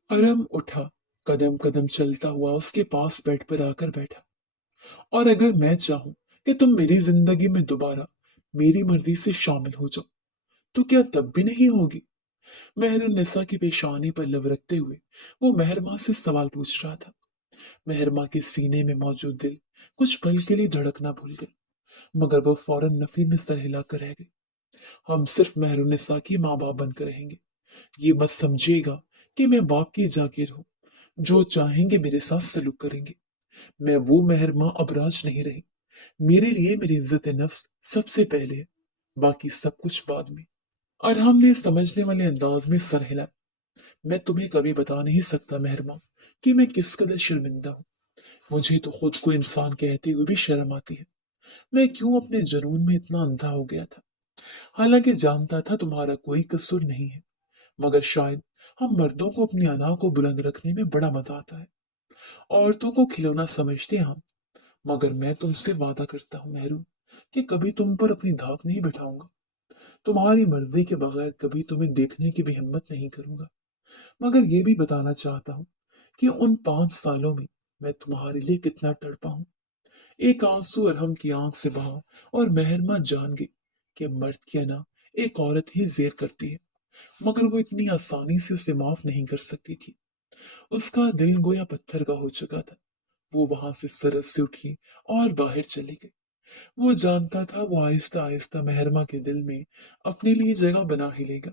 अरहम उठा, कदम कदम चलता हुआ उसके पास बेड पर आकर बैठा। और अगर मैं चाहूं कि तुम मेरी जिंदगी में दोबारा मेरी मर्जी से शामिल हो जाओ, तो क्या तब भी नहीं होगी? मेहरुन्निसा की पेशानी पर लब रखते हुए वो मेहरमा से सवाल पूछ रहा था। मेहरमा के सीने में मौजूद दिल कुछ पल के लिए धड़कना भूल गई, मगर वो फौरन नफी में सर हिलाकर रह गई। हम सिर्फ मेहरुन्निसा की माँ बाप बनकर रहेंगे। ये मत समझिएगा कि मैं बाप की जागीर हूँ। जो चाहेंगे मेरे साथ सलूक करेंगे। मैं वो मेहरमा अबराज नहीं रही। मेरे लिए मेरी इज्जत नफ्स सबसे पहले है, बाकी सब कुछ बाद में। और हमने समझने वाले अंदाज में सर हिलाया। मैं तुम्हें कभी बता नहीं सकता मेहरमा कि मैं किस कदर शर्मिंदा हूँ। मुझे तो खुद को इंसान कहते हुए भी शर्म आती है। मैं क्यों अपने जुनून में इतना अंधा हो गया था? हालांकि जानता था तुम्हारा कोई कसूर नहीं है, मगर शायद हम मर्दों को अपनी अना को बुलंद रखने में बड़ा मजा आता है। औरतों को खिलौना समझते हैं हम। मगर मैं तुमसे वादा करता हूँ मेहरू, कि कभी तुम पर अपनी धाक नहीं बिठाऊंगा। तुम्हारी मर्जी के बगैर कभी तुम्हें देखने की भी हिम्मत नहीं करूंगा। मगर ये भी बताना चाहता हूँ कि उन 5 सालों में मैं तुम्हारे लिए कितना तड़पा हूँ। एक आंसू अरहम की आंख से बहा और मेहरमा जान गई कि मर्द की अना एक औरत ही जेर करती है, मगर वो इतनी आसानी से उसे माफ नहीं कर सकती थी। उसका दिल गोया पत्थर का हो चुका था। वो वहां से सरस से उठी और बाहर चली गई। वो जानता था वो आहिस्ता आहिस्ता मेहरमा के दिल में अपने लिए जगह बना ही लेगा।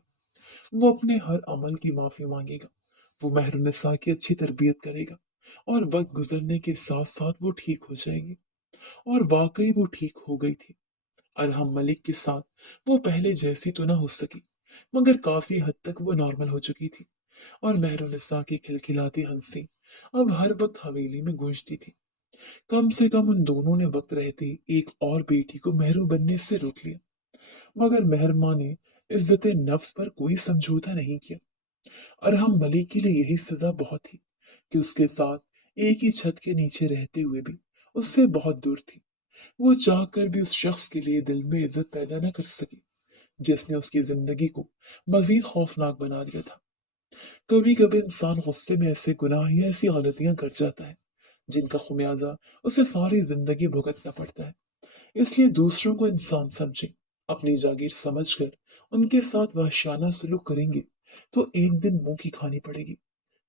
वो अपने हर अमल की माफी मांगेगा। वो मेहरुन्निसा की अच्छी तरबियत करेगा और वक्त गुजरने के साथ साथ वो ठीक हो जाएगी। और वाकई वो ठीक हो गई थी। अरहम मलिक के साथ वो पहले जैसी तो ना हो सकी, मगर काफी हद तक वो नॉर्मल हो चुकी थी। और मेहरुन्निसा की खिलखिलाती हंसी अब हर वक्त हवेली में गूंजती थी। कम से कम उन दोनों ने वक्त रहते ही एक और बेटी को मेहरू बनने से रोक लिया। मगर मेहरमा ने इज्जत नफ्स पर कोई समझौता नहीं किया। अरहम मलिक के लिए यही सजा बहुत थी कि उसके साथ एक ही छत के नीचे रहते हुए भी उससे बहुत दूर थी। वो चाहकर भी उस शख्स के लिए दिल में इज्जत पैदा न कर सकी, जिसने उसकी जिंदगी को मजीद खौफनाक बना दिया था। कभी कभी इंसान गुस्से में ऐसे गुनाह या ऐसी गलतियां कर जाता है जिनका खुमियाजा उसे सारी जिंदगी भुगतना पड़ता है। इसलिए दूसरों को इंसान समझे, अपनी जागीर समझकर उनके साथ वहशाना सलूक करेंगे तो एक दिन मुंह की खानी पड़ेगी,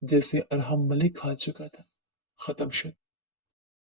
जैसे अरहम मलिक खा चुका था। खत्म शो।